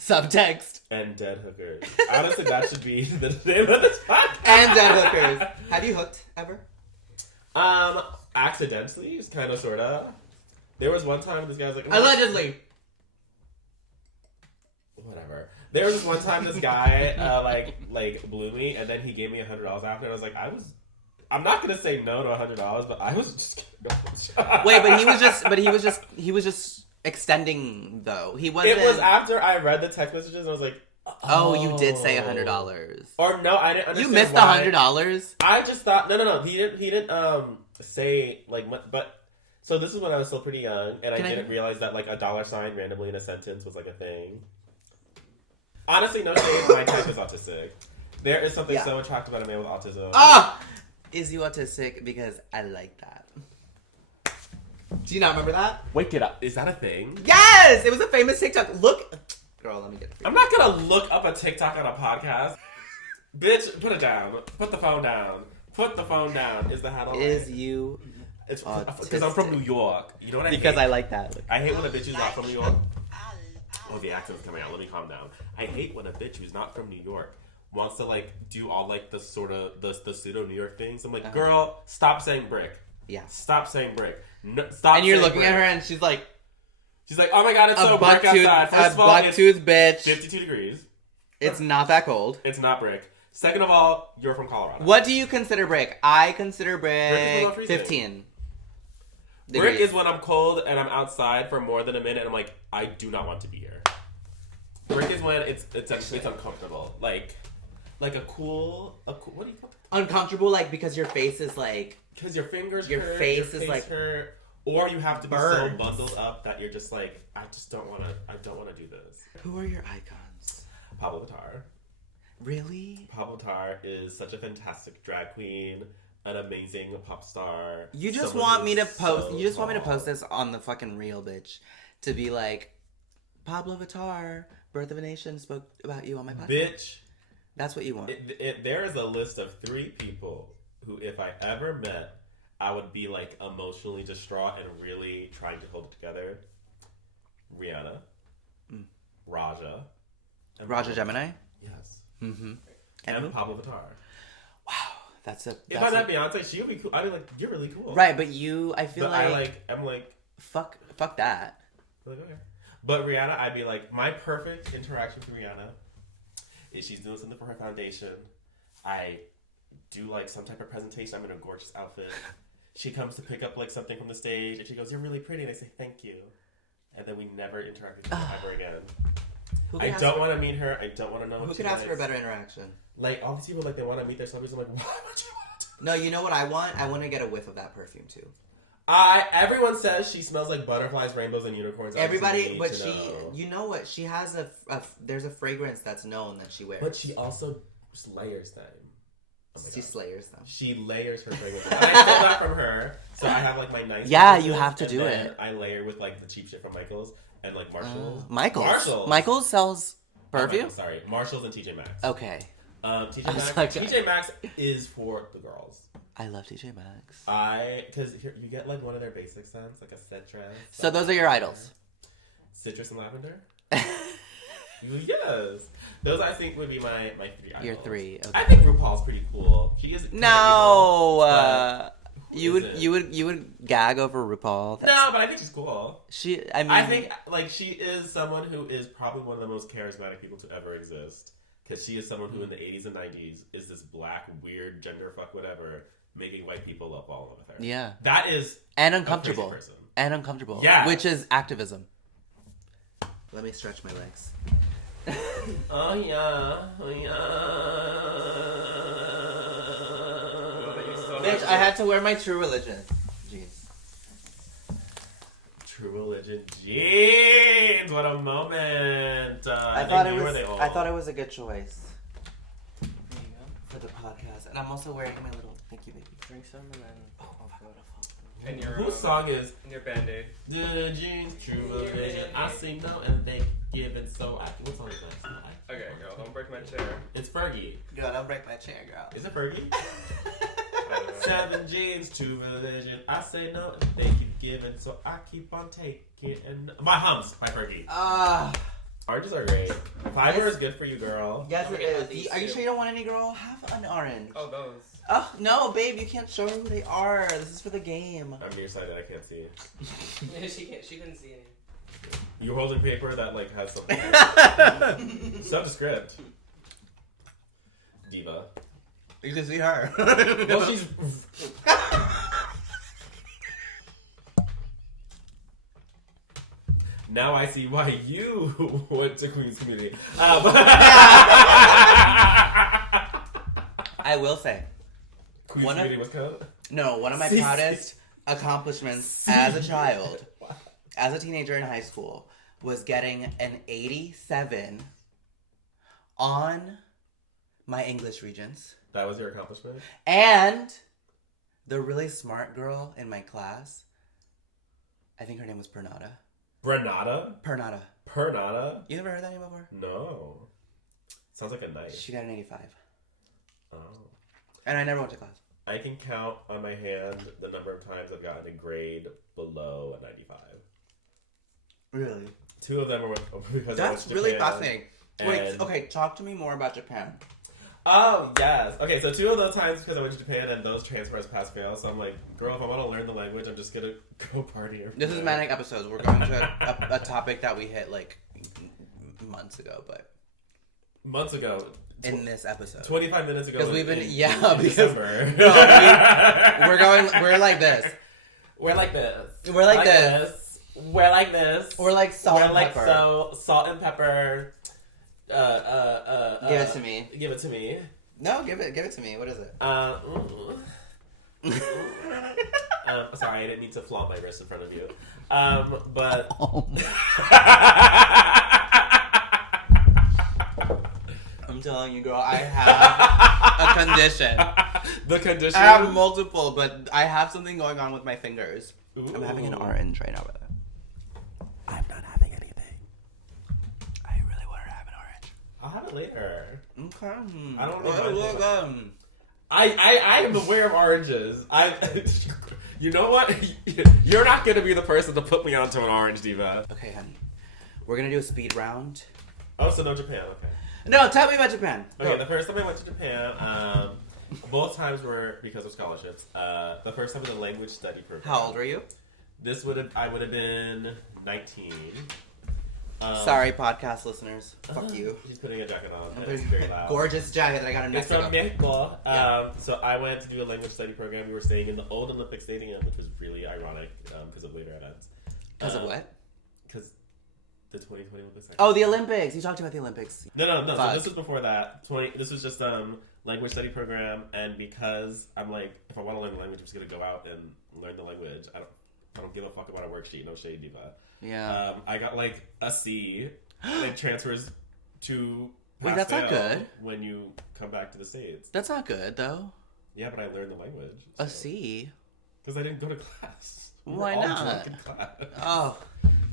Subtext. And dead hookers. Honestly, that should be the name of this podcast. And dead hookers. Have you hooked ever? Accidentally, kind of, sort of. There was one time this guy was like... Allegedly. Whatever. There was this one time this guy, like blew me, and then he gave me $100 after, and I was like, I'm not gonna say no to $100, but I was just gonna go. Wait, he was just extending, though. He wasn't... It was after I read the text messages, and I was like, oh, you did say $100. Or no, I didn't understand. You missed the $100? I just thought, no. He didn't say, like, but... So this is when I was still pretty young, and I didn't realize that, like, a dollar sign randomly in a sentence was, like, a thing. Honestly, no shade, my type is autistic. There is something so attractive about a man with autism. Ah! Is you autistic? Because I like that. Do you not remember that? Wake it up. Is that a thing? Yes! It was a famous TikTok. Look... Girl, let me get it for you. I'm not gonna look up a TikTok on a podcast. Bitch, put it down. Put the phone down. Put the phone down. Is the hat all right? Is you It's because I'm from New York. You know what I mean? Because I like that. I hate when a bitch who's not from New York... Oh, the accent's coming out. Let me calm down. I hate when a bitch who's not from New York wants to, like, do all, like, the sort of, the pseudo New York things. I'm like, girl, stop saying brick. Yeah. Stop saying brick. No, stop and you're saying looking brick. at her and she's like, oh my god, it's so brick outside. First of all, it's buck-tooth bitch. 52 degrees. It's not that cold. It's not brick. Second of all, you're from Colorado. What do you consider brick? I consider brick 15. Brick is when I'm cold and I'm outside for more than a minute and I'm like, I do not want to be here. Brick is when it's uncomfortable. Like a cool, what do you call it? Uncomfortable, like, because your face is like... Because your fingers your hurt, face your is like... hurt, or you have to be burns. so bundled up that you're just like, I don't want to do this. Who are your icons? Pablo Vittar. Really? Pablo Vittar is such a fantastic drag queen, an amazing pop star. You just want me to post... You just want me to post this on the fucking reel, bitch. To be like, Pablo Vittar... Bertha Vanayshun spoke about you on my podcast. Bitch. That's what you want. There is a list of 3 people who, if I ever met, I would be, like, emotionally distraught and really trying to hold it together. Rihanna. Raja. Raja Gemini? Yes. Mm-hmm. And Pablo Vittar. Wow. If I met Beyonce, she would be cool. I'd be like, you're really cool. Right, but I feel I'm like... Fuck that. Like, okay. But Rihanna, I'd be like, my perfect interaction with Rihanna is she's doing something for her foundation. I do, like, some type of presentation. I'm in a gorgeous outfit. She comes to pick up, like, something from the stage, and she goes, you're really pretty. And I say, thank you. And then we never interact with each other ever again. I don't want to meet her. I don't want to know what Who she could ask likes. for a better interaction? Like, all these people, like, they want to meet their celebrities. I'm like, why would you want to? No, you know what I want? I want to get a whiff of that perfume, too. Everyone says she smells like butterflies, rainbows, and unicorns. Everybody, but you know what? She has there's a fragrance that's known that she wears. But she also layers them. Oh my She God. slayers them. She layers her fragrances. And I stole that from her. So I have like my nice. Yeah, fragrances, you have to and do then it. I layer with like the cheap shit from Michaels and like Marshalls. Michaels sells perfume? Michaels, sorry. Marshalls and TJ Maxx. Okay. TJ I was Maxx. like- TJ Maxx is for the girls. I love TJ Maxx. Because you get like one of their basic scents, like a citrus. So those are your idols? Citrus and lavender? Yes. Those I think would be my 3 idols. Your 3. Okay. I think RuPaul's pretty cool. She is No. evil, You would gag over RuPaul. No, but I think she's cool. I think like she is someone who is probably one of the most charismatic people to ever exist. Because she is someone who in the 80s and 90s is this black, weird, gender fuck whatever, making white people love fall in love with her. Yeah. That is and a uncomfortable. crazy person. And uncomfortable. Yeah. Which is activism. Let me stretch my legs. Oh yeah. Bitch, I had to wear my True Religion. Jeez. True Religion jeans. What a moment. I thought it was a good choice There you go. for the podcast. And I'm also wearing my little thank you baby. Drink some and then. And And your whose song is and your Band-Aid. the jeans, true religion? I see no and they give it so I what song is that? Okay, girl, don't break my chair. It's Fergie. Girl, don't break my chair, girl. Is it Fergie? I don't know. 7 jeans, 2 religion. I say no and they keep giving, so I keep on taking. And my Humps by Fergie. Oranges are great. Fiber is good for you, girl. Yes, I'm it gonna get is. these Are you too. sure you don't want any, girl? Have an orange. Oh, those. Oh, no, babe, you can't show her who they are. This is for the game. I'm nearsighted. I can't see. She couldn't see any. You're holding paper that like has something. Subscript. Diva. You can see her. Well, she's. Now I see why you went to Queen's Community. I will say, Queen's One of- Community was count? no, one of my See- proudest accomplishments as a child, as a teenager in high school, was getting an 87 on my English Regents. That was your accomplishment? And the really smart girl in my class, I think her name was Pernada. Brenada? Pernada. Pernada? You never heard that name before? No. Sounds like a knife. She got an 85. Oh. And I never went to class. I can count on my hand the number of times I've gotten a grade below a 95. Really? 2 of them were because I went That's to really Japan, fascinating. Wait, and- okay, talk to me more about Japan. Oh, yes. Okay, so 2 of those times because I went to Japan and those transfers pass-fail. So I'm like, girl, if I want to learn the language, I'm just going to go party. This is Manic Episodes. We're going to a topic that we hit like months ago, but Months ago. in this episode. 25 minutes ago. Because we've been, in because December. we're like this. We're like this. We're like this. We're like this. We're like salt We're and like pepper. so salt and pepper. Give it to me. Give it to me. No, give it to me. What is it? Sorry, I didn't mean to flaunt my wrist in front of you. But I'm telling you, girl, I have a condition. The condition. I have multiple, but I have something going on with my fingers. Ooh. I'm having an orange right now, brother. I'm not having anything. I really want to have an orange. I'll have it later. Okay. I don't Look, know. look, I am aware of oranges. You know what? You're not gonna be the person to put me onto an orange, diva. Okay, honey. We're gonna do a speed round. Oh, so no Japan. Okay. No, tell me about Japan. Okay. Go. The first time I went to Japan, both times were because of scholarships. The first time was a language study program. How old were you? I would have been 19. Sorry, podcast listeners. Fuck you. She's putting a jacket on. I'm And it's very very loud. gorgeous jacket that I got in It's from Mexico. Mexico. Yeah. So I went to do a language study program. We were staying in the old Olympic Stadium, which was really ironic because of later events. Because of what? Because the 2020 Olympics. Oh, the Olympics. You talked about the Olympics. No. So Fuck. this was before that. This was just language study program, and because I'm like, if I want to learn the language, I'm just gonna go out and learn the language. I don't give a fuck about a worksheet. No shade, diva. Yeah. I got like a C. It transfers to Wait, that's not good. When you come back to the States. That's not good, though. Yeah, but I learned the language. A C? Because I didn't go to class. Why not? In class. Oh.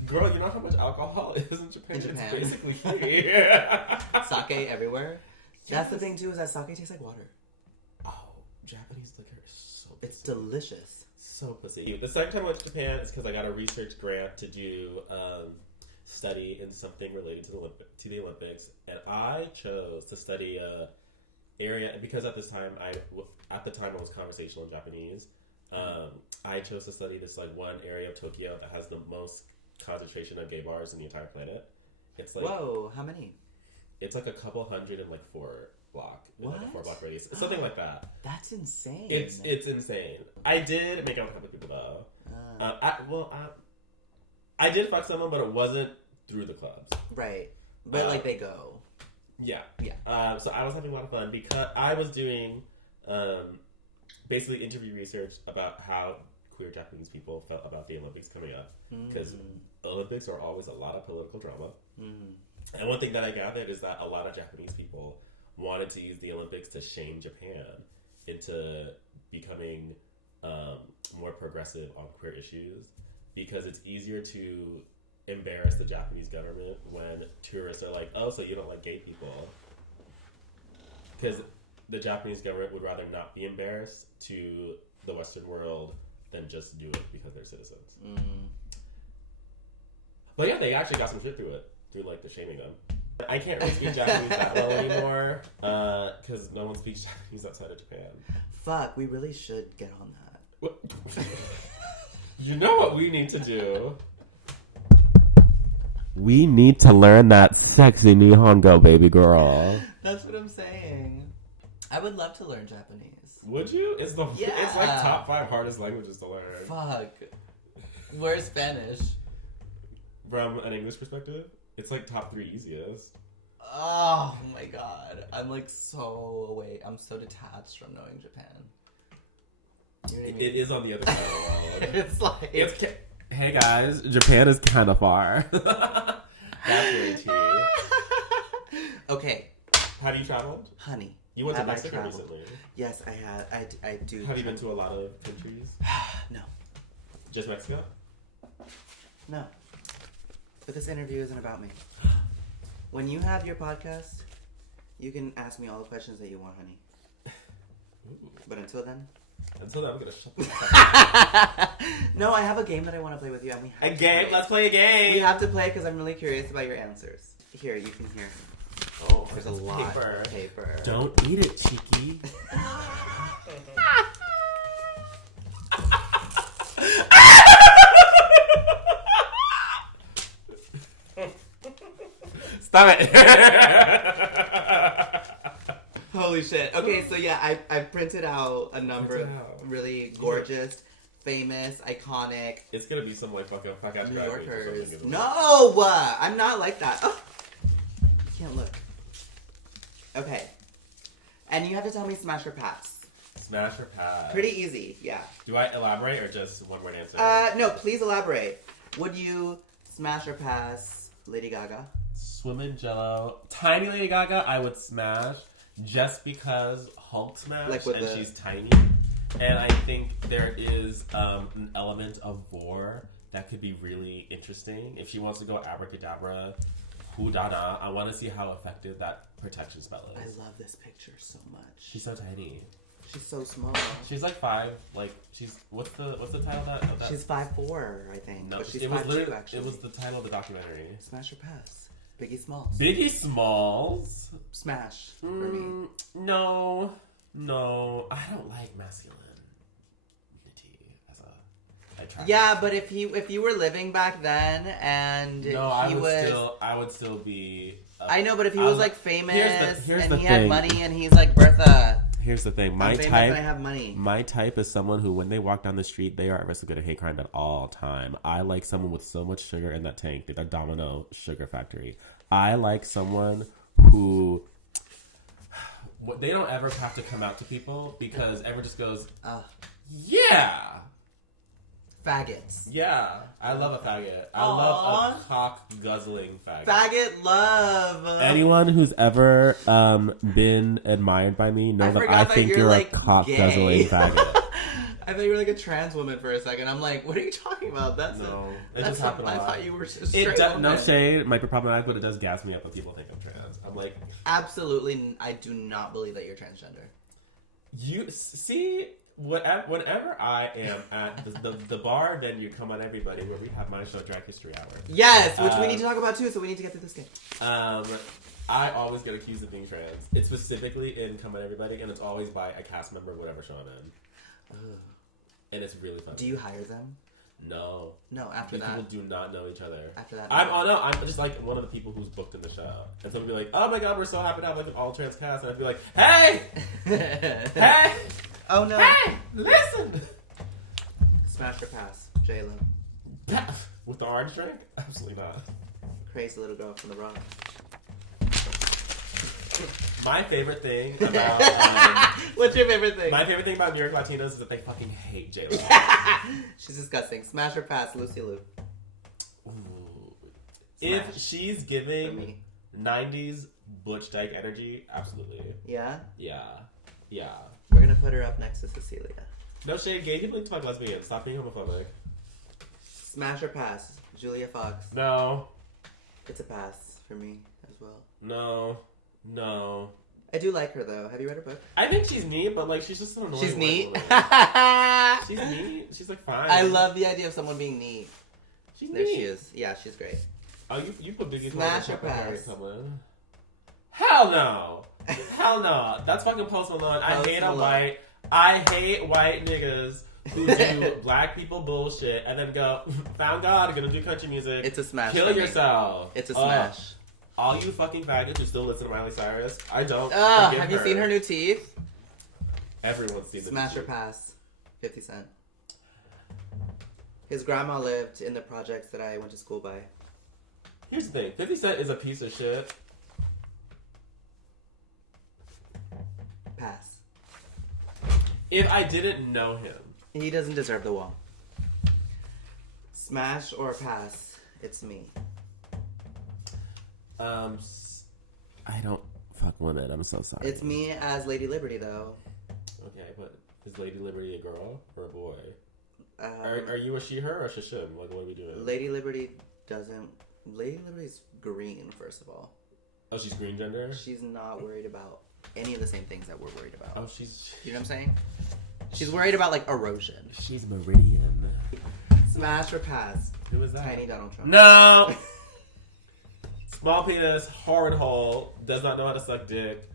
Girl, you know how much alcohol is in Japan? Japan. It's basically free. Sake everywhere? Yes. That's the thing, too, is that sake tastes like water. Oh, Japanese liquor is so pussy. It's delicious. So pussy. The second time I went to Japan is because I got a research grant to do study in something related to the Olympics. And I chose to study area, because at the time I was conversational in Japanese. I chose to study this like one area of Tokyo that has the most concentration of gay bars in the entire planet. It's like, whoa, how many? It's like a couple hundred in like 4 block. What? Like a 4 block radius. Something like that. That's insane. It's insane. I did make out with a couple people though. I did fuck someone, but it wasn't through the clubs. Right. But like they go. Yeah. Yeah. So I was having a lot of fun because I was doing basically interview research about how queer Japanese people felt about the Olympics coming up. Because Olympics are always a lot of political drama. And one thing that I gathered is that a lot of Japanese people wanted to use the Olympics to shame Japan into becoming more progressive on queer issues, because it's easier to embarrass the Japanese government when tourists are like, oh, so you don't like gay people. Because the Japanese government would rather not be embarrassed to the Western world than just do it because they're citizens. But yeah, they actually got some shit through it, through like the shaming them. I can't really speak Japanese that well anymore, because no one speaks Japanese outside of Japan. Fuck, we really should get on that. What? You know what we need to do? We need to learn that sexy Nihongo, baby girl. That's what I'm saying. I would love to learn Japanese. Would you? It's like top 5 hardest languages to learn. Fuck. Where's Spanish? From an English perspective, it's like top 3 easiest. Oh my god. I'm like so away. I'm so detached from knowing Japan. You know what I mean? It is on the other side of the world. It's like... Hey guys, Japan is kind of far. That's really tea. Okay. Have you traveled? Honey. You went to Mexico recently. Yes, I had. I do. Have you been to a lot of countries? No. Just Mexico? No. But this interview isn't about me. When you have your podcast, you can ask me all the questions that you want, honey. Ooh. But until then... I'm gonna shut the fuck up. No, I have a game that I want to play with you. And we have a game? Let's play a game! We have to play because I'm really curious about your answers. Here, you can hear. Oh, there's a lot of paper. Don't eat it, Chiqui. Stop it. Holy shit. Okay, so yeah, I printed out a number of really gorgeous, famous, iconic... It's gonna be some like fucking fuck-ass New Yorkers. No! I'm not like that. Oh. You can't look. Okay. And you have to tell me smash or pass. Smash or pass? Pretty easy, yeah. Do I elaborate or just one word answer? No, please elaborate. Would you smash or pass Lady Gaga? Swimmin' Jello. Tiny Lady Gaga, I would smash. Just because Hulk smashed and she's tiny. And I think there is an element of vor that could be really interesting. If she wants to go abracadabra, hudana, I want to see how effective that protection spell is. I love this picture so much. She's so tiny. She's so small. She's like 5. Like she's what's the title of that? She's 5'4", I think. No, but she's it was 5'2", actually. It was the title of the documentary. Smash or pass? Biggie Smalls. Biggie Smalls? Smash for me. No, I don't like masculinity as a attraction. Yeah, but if you were living back then and I would still be. I know, but if he was like famous here's and the he thing. had money and he's like Bertha. Here's the thing. I'm famous and I have money. My type is someone who, when they walk down the street, they are at risk of getting hate crime at all time. I like someone with so much sugar in that tank. They're the Domino Sugar Factory. I like someone who they don't ever have to come out to people because everyone just goes, yeah. Faggots. Yeah, I love a faggot. I Aww. love a cock guzzling faggot. Faggot love. Anyone who's ever been admired by me knows that I think you're like, a cock guzzling faggot. I thought you were like a trans woman for a second. I'm like, what are you talking about? That's no. It just happened. I thought you were a straight woman. No shade, might be problematic, but it does gas me up when people think I'm trans. I'm like, absolutely, I do not believe that you're transgender. You see, whenever I am at the bar venue, come on everybody, where we have my show, Drag History Hour. Yes, which we need to talk about too. So we need to get through this game. I always get accused of being trans. It's specifically in Come On Everybody, and it's always by a cast member of whatever show I'm in. Ugh. And it's really fun. Do you hire them? No. No, after that. People do not know each other. After that. I'm just like one of the people who's booked in the show. And someone will be like, oh my god, we're so happy to have like an all trans cast. And I'd be like, hey! Hey! Oh no. Hey! Listen! Smash or pass? J-Lo. With the orange drink? Absolutely not. Crazy little girl from the rock. My favorite thing about... What's your favorite thing? My favorite thing about New York Latinos is that they fucking hate J-Lo. She's disgusting. Smash or pass? Lucy Liu. If she's giving 90s Butch Dyke energy, absolutely. Yeah? Yeah. Yeah. We're gonna put her up next to Cecilia. No shade, gay people need to talk lesbian. Stop being homophobic. Smash or pass? Julia Fox. No. It's a pass for me as well. No. I do like her though. Have you read her book? I think she's neat, but like she's just an annoying She's neat. She's neat. She's like fine. I love the idea of someone being neat. She's there neat. she is. Yeah, she's great. Oh, you put Biggie Smash or pass? Hell no. Hell no. That's fucking Post Malone. I hate white niggas who do black people bullshit and then go, found God, gonna do country music. It's a smash. Kill yourself. It's a smash. All you fucking faggots who still listen to Miley Cyrus, I don't. Have you seen her new teeth? Everyone's seen the Smash or pass? 50 Cent. His grandma lived in the projects that I went to school by. Here's the thing. 50 Cent is a piece of shit. Pass. If I didn't know him. He doesn't deserve the wall. Smash or pass? It's me. I don't fuck women. I'm so sorry. It's me as Lady Liberty, though. Okay, but is Lady Liberty a girl or a boy? Are you a she/her or a she/him? Like, what are we doing? Lady Liberty doesn't... Lady Liberty's green, first of all. Oh, she's green gender? She's not worried about any of the same things that we're worried about. Oh, she's... You know what I'm saying? She's worried about, like, erosion. She's Meridian. Smash or pass? Who is that? Tiny Donald Trump. No! Small penis, horrid hole, does not know how to suck dick.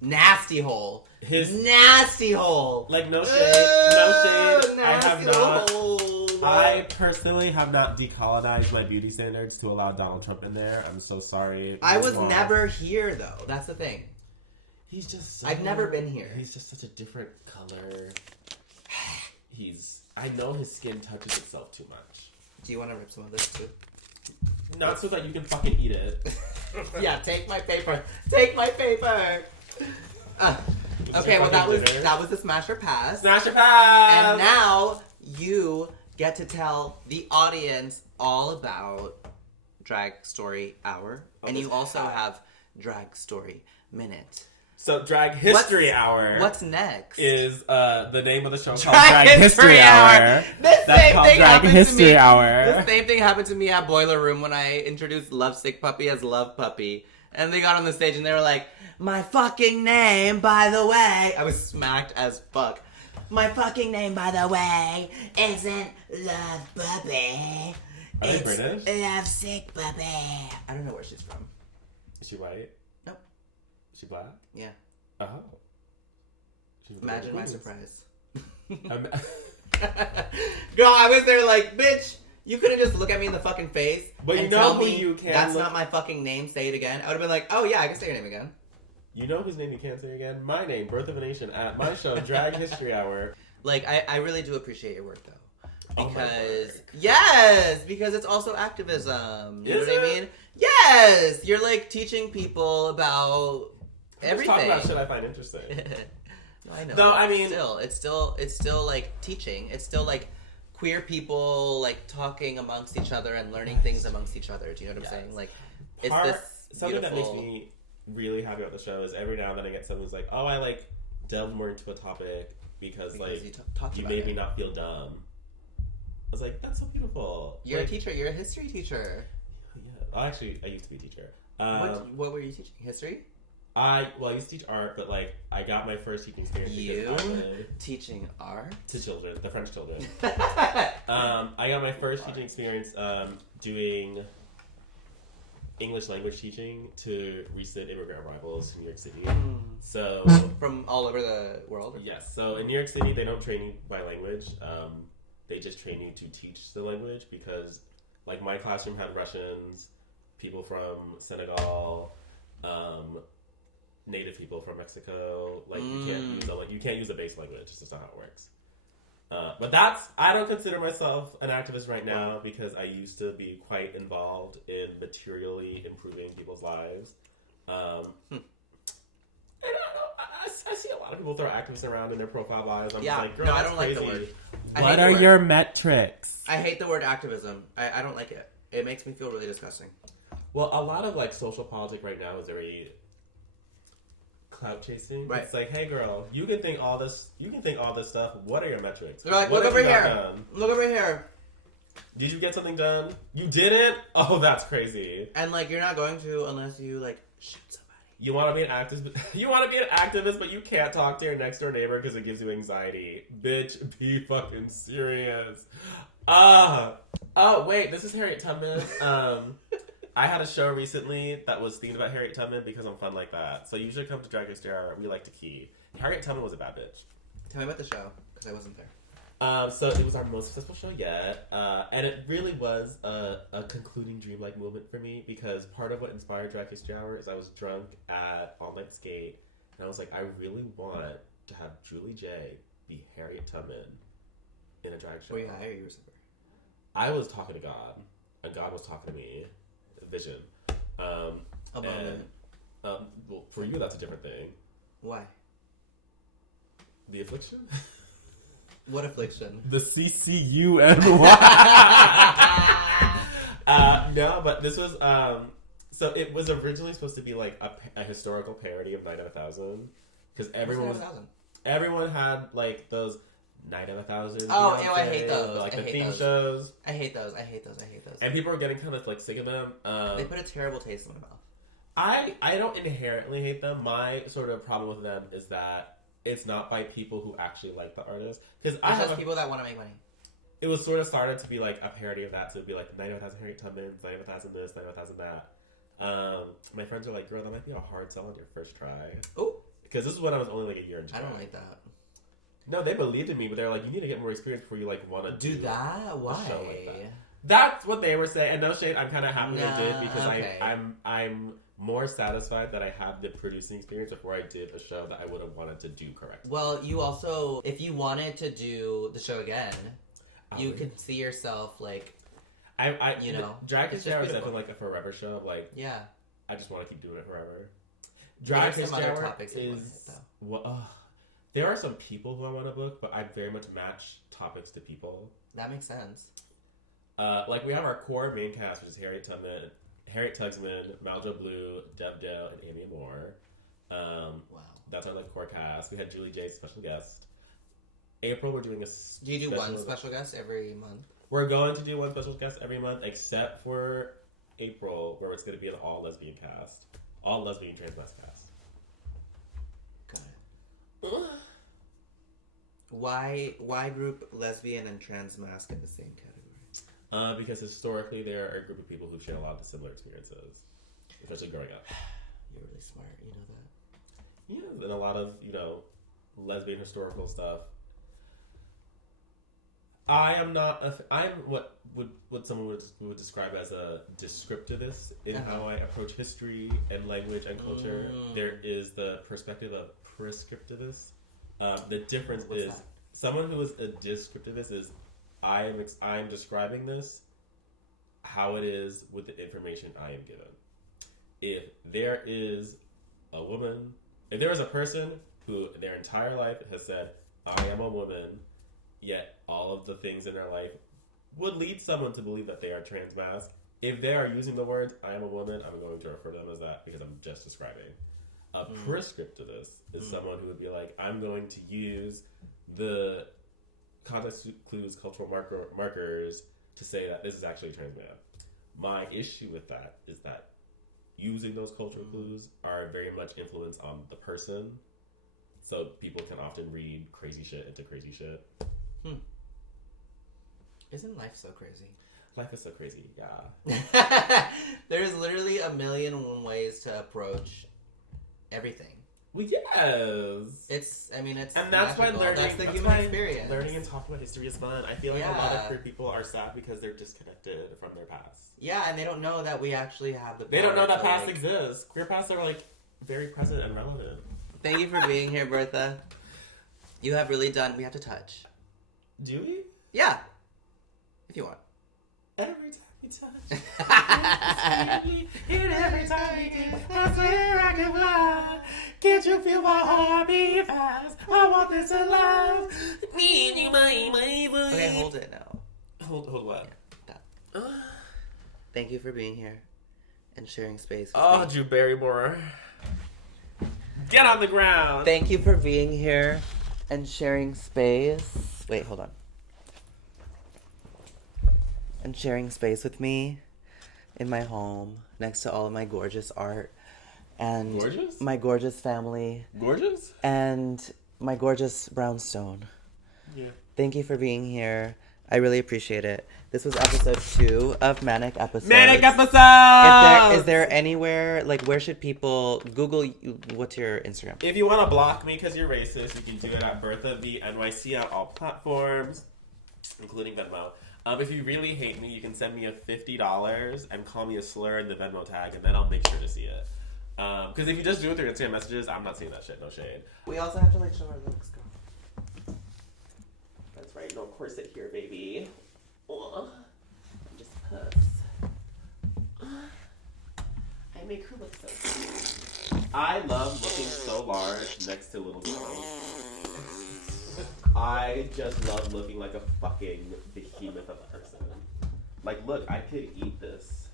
Nasty hole. His nasty hole. Like no shade. No shade. I have not. Hole. I personally have not decolonized my beauty standards to allow Donald Trump in there. I'm so sorry. I was never here though. That's the thing. He's just. I've never been here. He's just such a different color. I know his skin touches itself too much. Do you want to rip some of this too? Not so that you can fucking eat it. Yeah, take my paper. Take my paper. Okay, well that was the Smash or Pass. Smash or Pass. And now you get to tell the audience all about Drag Story Hour, and you also have Drag Story Minute. So Drag History Hour. What's next? Is the name of the show called Drag History Hour. That's called Drag History Hour. The same thing happened to me at Boiler Room when I introduced Lovesick Puppy as Love Puppy. And they got on the stage and they were like, my fucking name, by the way. I was smacked as fuck. My fucking name, by the way, isn't Love Puppy. Are they British? Lovesick Puppy. I don't know where she's from. Is she white? Nope. Is she black? Yeah. Oh. Imagine my surprise. Girl, I was there like, bitch, you couldn't just look at me in the fucking face but and you know tell who me you can that's not my fucking name, say it again. I would have been like, oh yeah, I can say your name again. You know whose name you can't say again? My name, Bertha Vanayshun, at my show, Drag History Hour. Like, I really do appreciate your work, though. Because, yes, because it's also activism. You know what I mean? Yes! You're, like, teaching people about everything. Talk about shit I find interesting. No, I know. Though, I mean... It's still, like, teaching. It's still, like, queer people like talking amongst each other and learning things amongst each other. Do you know what I'm saying? Like, it's this something beautiful... that makes me really happy about the show is every now and then I get someone who's like, oh, I like delved more into a topic because like you made me not feel dumb. I was like, that's so beautiful. You're like, a teacher. You're a history teacher. Yeah. Oh, actually, I used to be a teacher. What were you teaching? History? I used to teach art, but like I got my first teaching experience. Teaching art to children, the French children. I got my first teaching experience doing English language teaching to recent immigrant arrivals to New York City. So from all over the world. Yes. So in New York City, they don't train you by language. They just train you to teach the language because, like, my classroom had Russians, people from Senegal. Native people from Mexico, like you can't use a base language. It's just not how it works. But I don't consider myself an activist right now because I used to be quite involved in materially improving people's lives. And I see a lot of people throw activists around in their profile bios. I'm just like, girl, I don't crazy. like the word. What are your metrics? I hate the word activism. I don't like it. It makes me feel really disgusting. Well, a lot of like social politics right now is very clout chasing. Right. It's like, hey girl, you can think all this stuff. What are your metrics? They're like, what look over here. Look over here. Did you get something done? You didn't? Oh, that's crazy. And like, you're not going to unless you like shoot somebody. You want to be an activist? You want to be an activist, but you can't talk to your next door neighbor because it gives you anxiety. Bitch, be fucking serious. Oh wait, this is Harriet Tubman. I had a show recently that was themed about Harriet Tubman because I'm fun like that. So you should come to Drag Race JR. We like to key. Harriet Tubman was a bad bitch. Tell me about the show, because I wasn't there. So it was our most successful show yet. And it really was a concluding dreamlike moment for me because part of what inspired Drag Race JR is I was drunk at All Night Skate. And I was like, I really want to have Julie J be Harriet Tubman in a drag show. Were you high or you were sober? I was talking to God, and God was talking to me. Vision. Well, for you, that's a different thing. Why? The affliction? What affliction? The CCUNY. No, but this was, so it was originally supposed to be like a historical parody of Night of 1,000. Because everyone had like those Night of 1,000. Oh, ew, I hate those. Like the theme shows. I hate those. And people were getting kind of like sick of them. They put a terrible taste in my mouth. I don't inherently hate them. My sort of problem with them is that it's not by people who actually like the artist. Because I have people that want to make money. It was sort of started to be like a parody of that. So it'd be like Night of 1,000 Harriet Tubman, Night of 1,000 this, Night of 1,000 that. My friends are like, girl, that might be a hard sell on your first try. Oh. Because this is when I was only like a year into. I don't like that. No, they believed in me, but they're like, you need to get more experience before you like want to do that. Why? A show like that. That's what they were saying. And no shade, I'm kind of happy they did because I'm more satisfied that I have the producing experience before I did a show that I would have wanted to do correctly. Well, you also, if you wanted to do the show again, you could see yourself like, you know, Drag Race JR is definitely like a forever show. Like, yeah, I just want to keep doing it forever. Drag Race JR is there are some people who I want to book, but I very much match topics to people. That makes sense. Like we have our core main cast, which is Harriet Tubman, Harriet Tugsman, Maljo Blue, Dev Doe, and Amy Moore. Wow. That's our like core cast. We had Julie J, special guest. April, we're doing a Do you do one special guest every month? We're going to do one special guest every month, except for April, where it's going to be an all lesbian cast. All lesbian trans mask cast. Got it. Why group lesbian and trans mask in the same category? Because historically there are a group of people who share a lot of similar experiences, especially growing up. You're really smart, you know that? Yeah, and a lot of, you know, lesbian historical stuff. I'm what someone would describe as a descriptivist in how I approach history and language and culture. There is the perspective of prescriptivist. The difference is someone who is a descriptivist is I'm describing this how it is with the information I am given. If there is a woman, if there is a person who their entire life has said, I am a woman, yet all of the things in their life would lead someone to believe that they are transmasc. If they are using the words, I am a woman, I'm going to refer to them as that because I'm just describing. A prescriptivist is someone who would be like, I'm going to use the context clues, cultural markers to say that this is actually a trans man. My issue with that is that using those cultural clues are very much influenced on the person. So people can often read crazy shit into crazy shit. Isn't life so crazy? Life is so crazy, yeah. There's literally a million and one ways to approach everything. Well, yes. It's and that's why magical. learning. That's the that's human why experience. Learning and talking about history is fun. I feel like a lot of queer people are sad because they're disconnected from their past. Yeah, and they don't know that we actually have the. They don't know that to, past exists. Queer pasts are like very present and relevant. Thank you for being here, Bertha. You have really done. We have to touch. Do we? Yeah, if you want. Every time we touch, and every time we kiss, I swear I can fly. Can't you feel my heart beat fast? I want this to last. Me and you, my boy. Okay, hold it now. Hold what? Stop. Thank you for being here and sharing space with Oh, me. Drew Barrymore. Get on the ground. Thank you for being here and sharing space. Wait, hold on. And sharing space with me in my home next to all of my gorgeous art and Gorgeous? my gorgeous family Gorgeous? and my gorgeous brownstone. Yeah. Thank you for being here. I really appreciate it. This was episode 2 of Manic Episodes. Manic episode! Is there anywhere, like, where should people Google, what's your Instagram? If you want to block me because you're racist, you can do it at Bertha VNYC on all platforms, including Venmo. If you really hate me, you can send me a $50 and call me a slur in the Venmo tag, and then I'll make sure to see it. Because if you just do it through Instagram messages, I'm not seeing that shit. No shade. We also have to, like, show our looks, girl. That's right. No corset here, baby. Just puss. I make her look so cute. I love looking so large next to little girls. I just love looking like a fucking behemoth of a person. Like, look, I could eat this.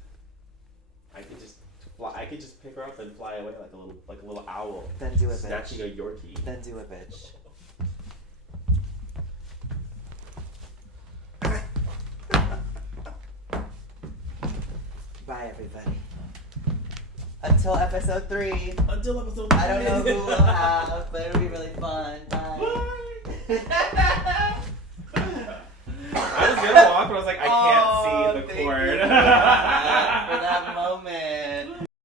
I could just fly. I could just pick her up and fly away like a little owl. Then do it, snatching bitch. a Yorkie. Then do it, bitch. Bye, everybody. Until episode 3. Until episode 3. I don't know who we'll have, but it'll be really fun. Bye. I was gonna walk, but I was like, I can't see the cord. For that moment.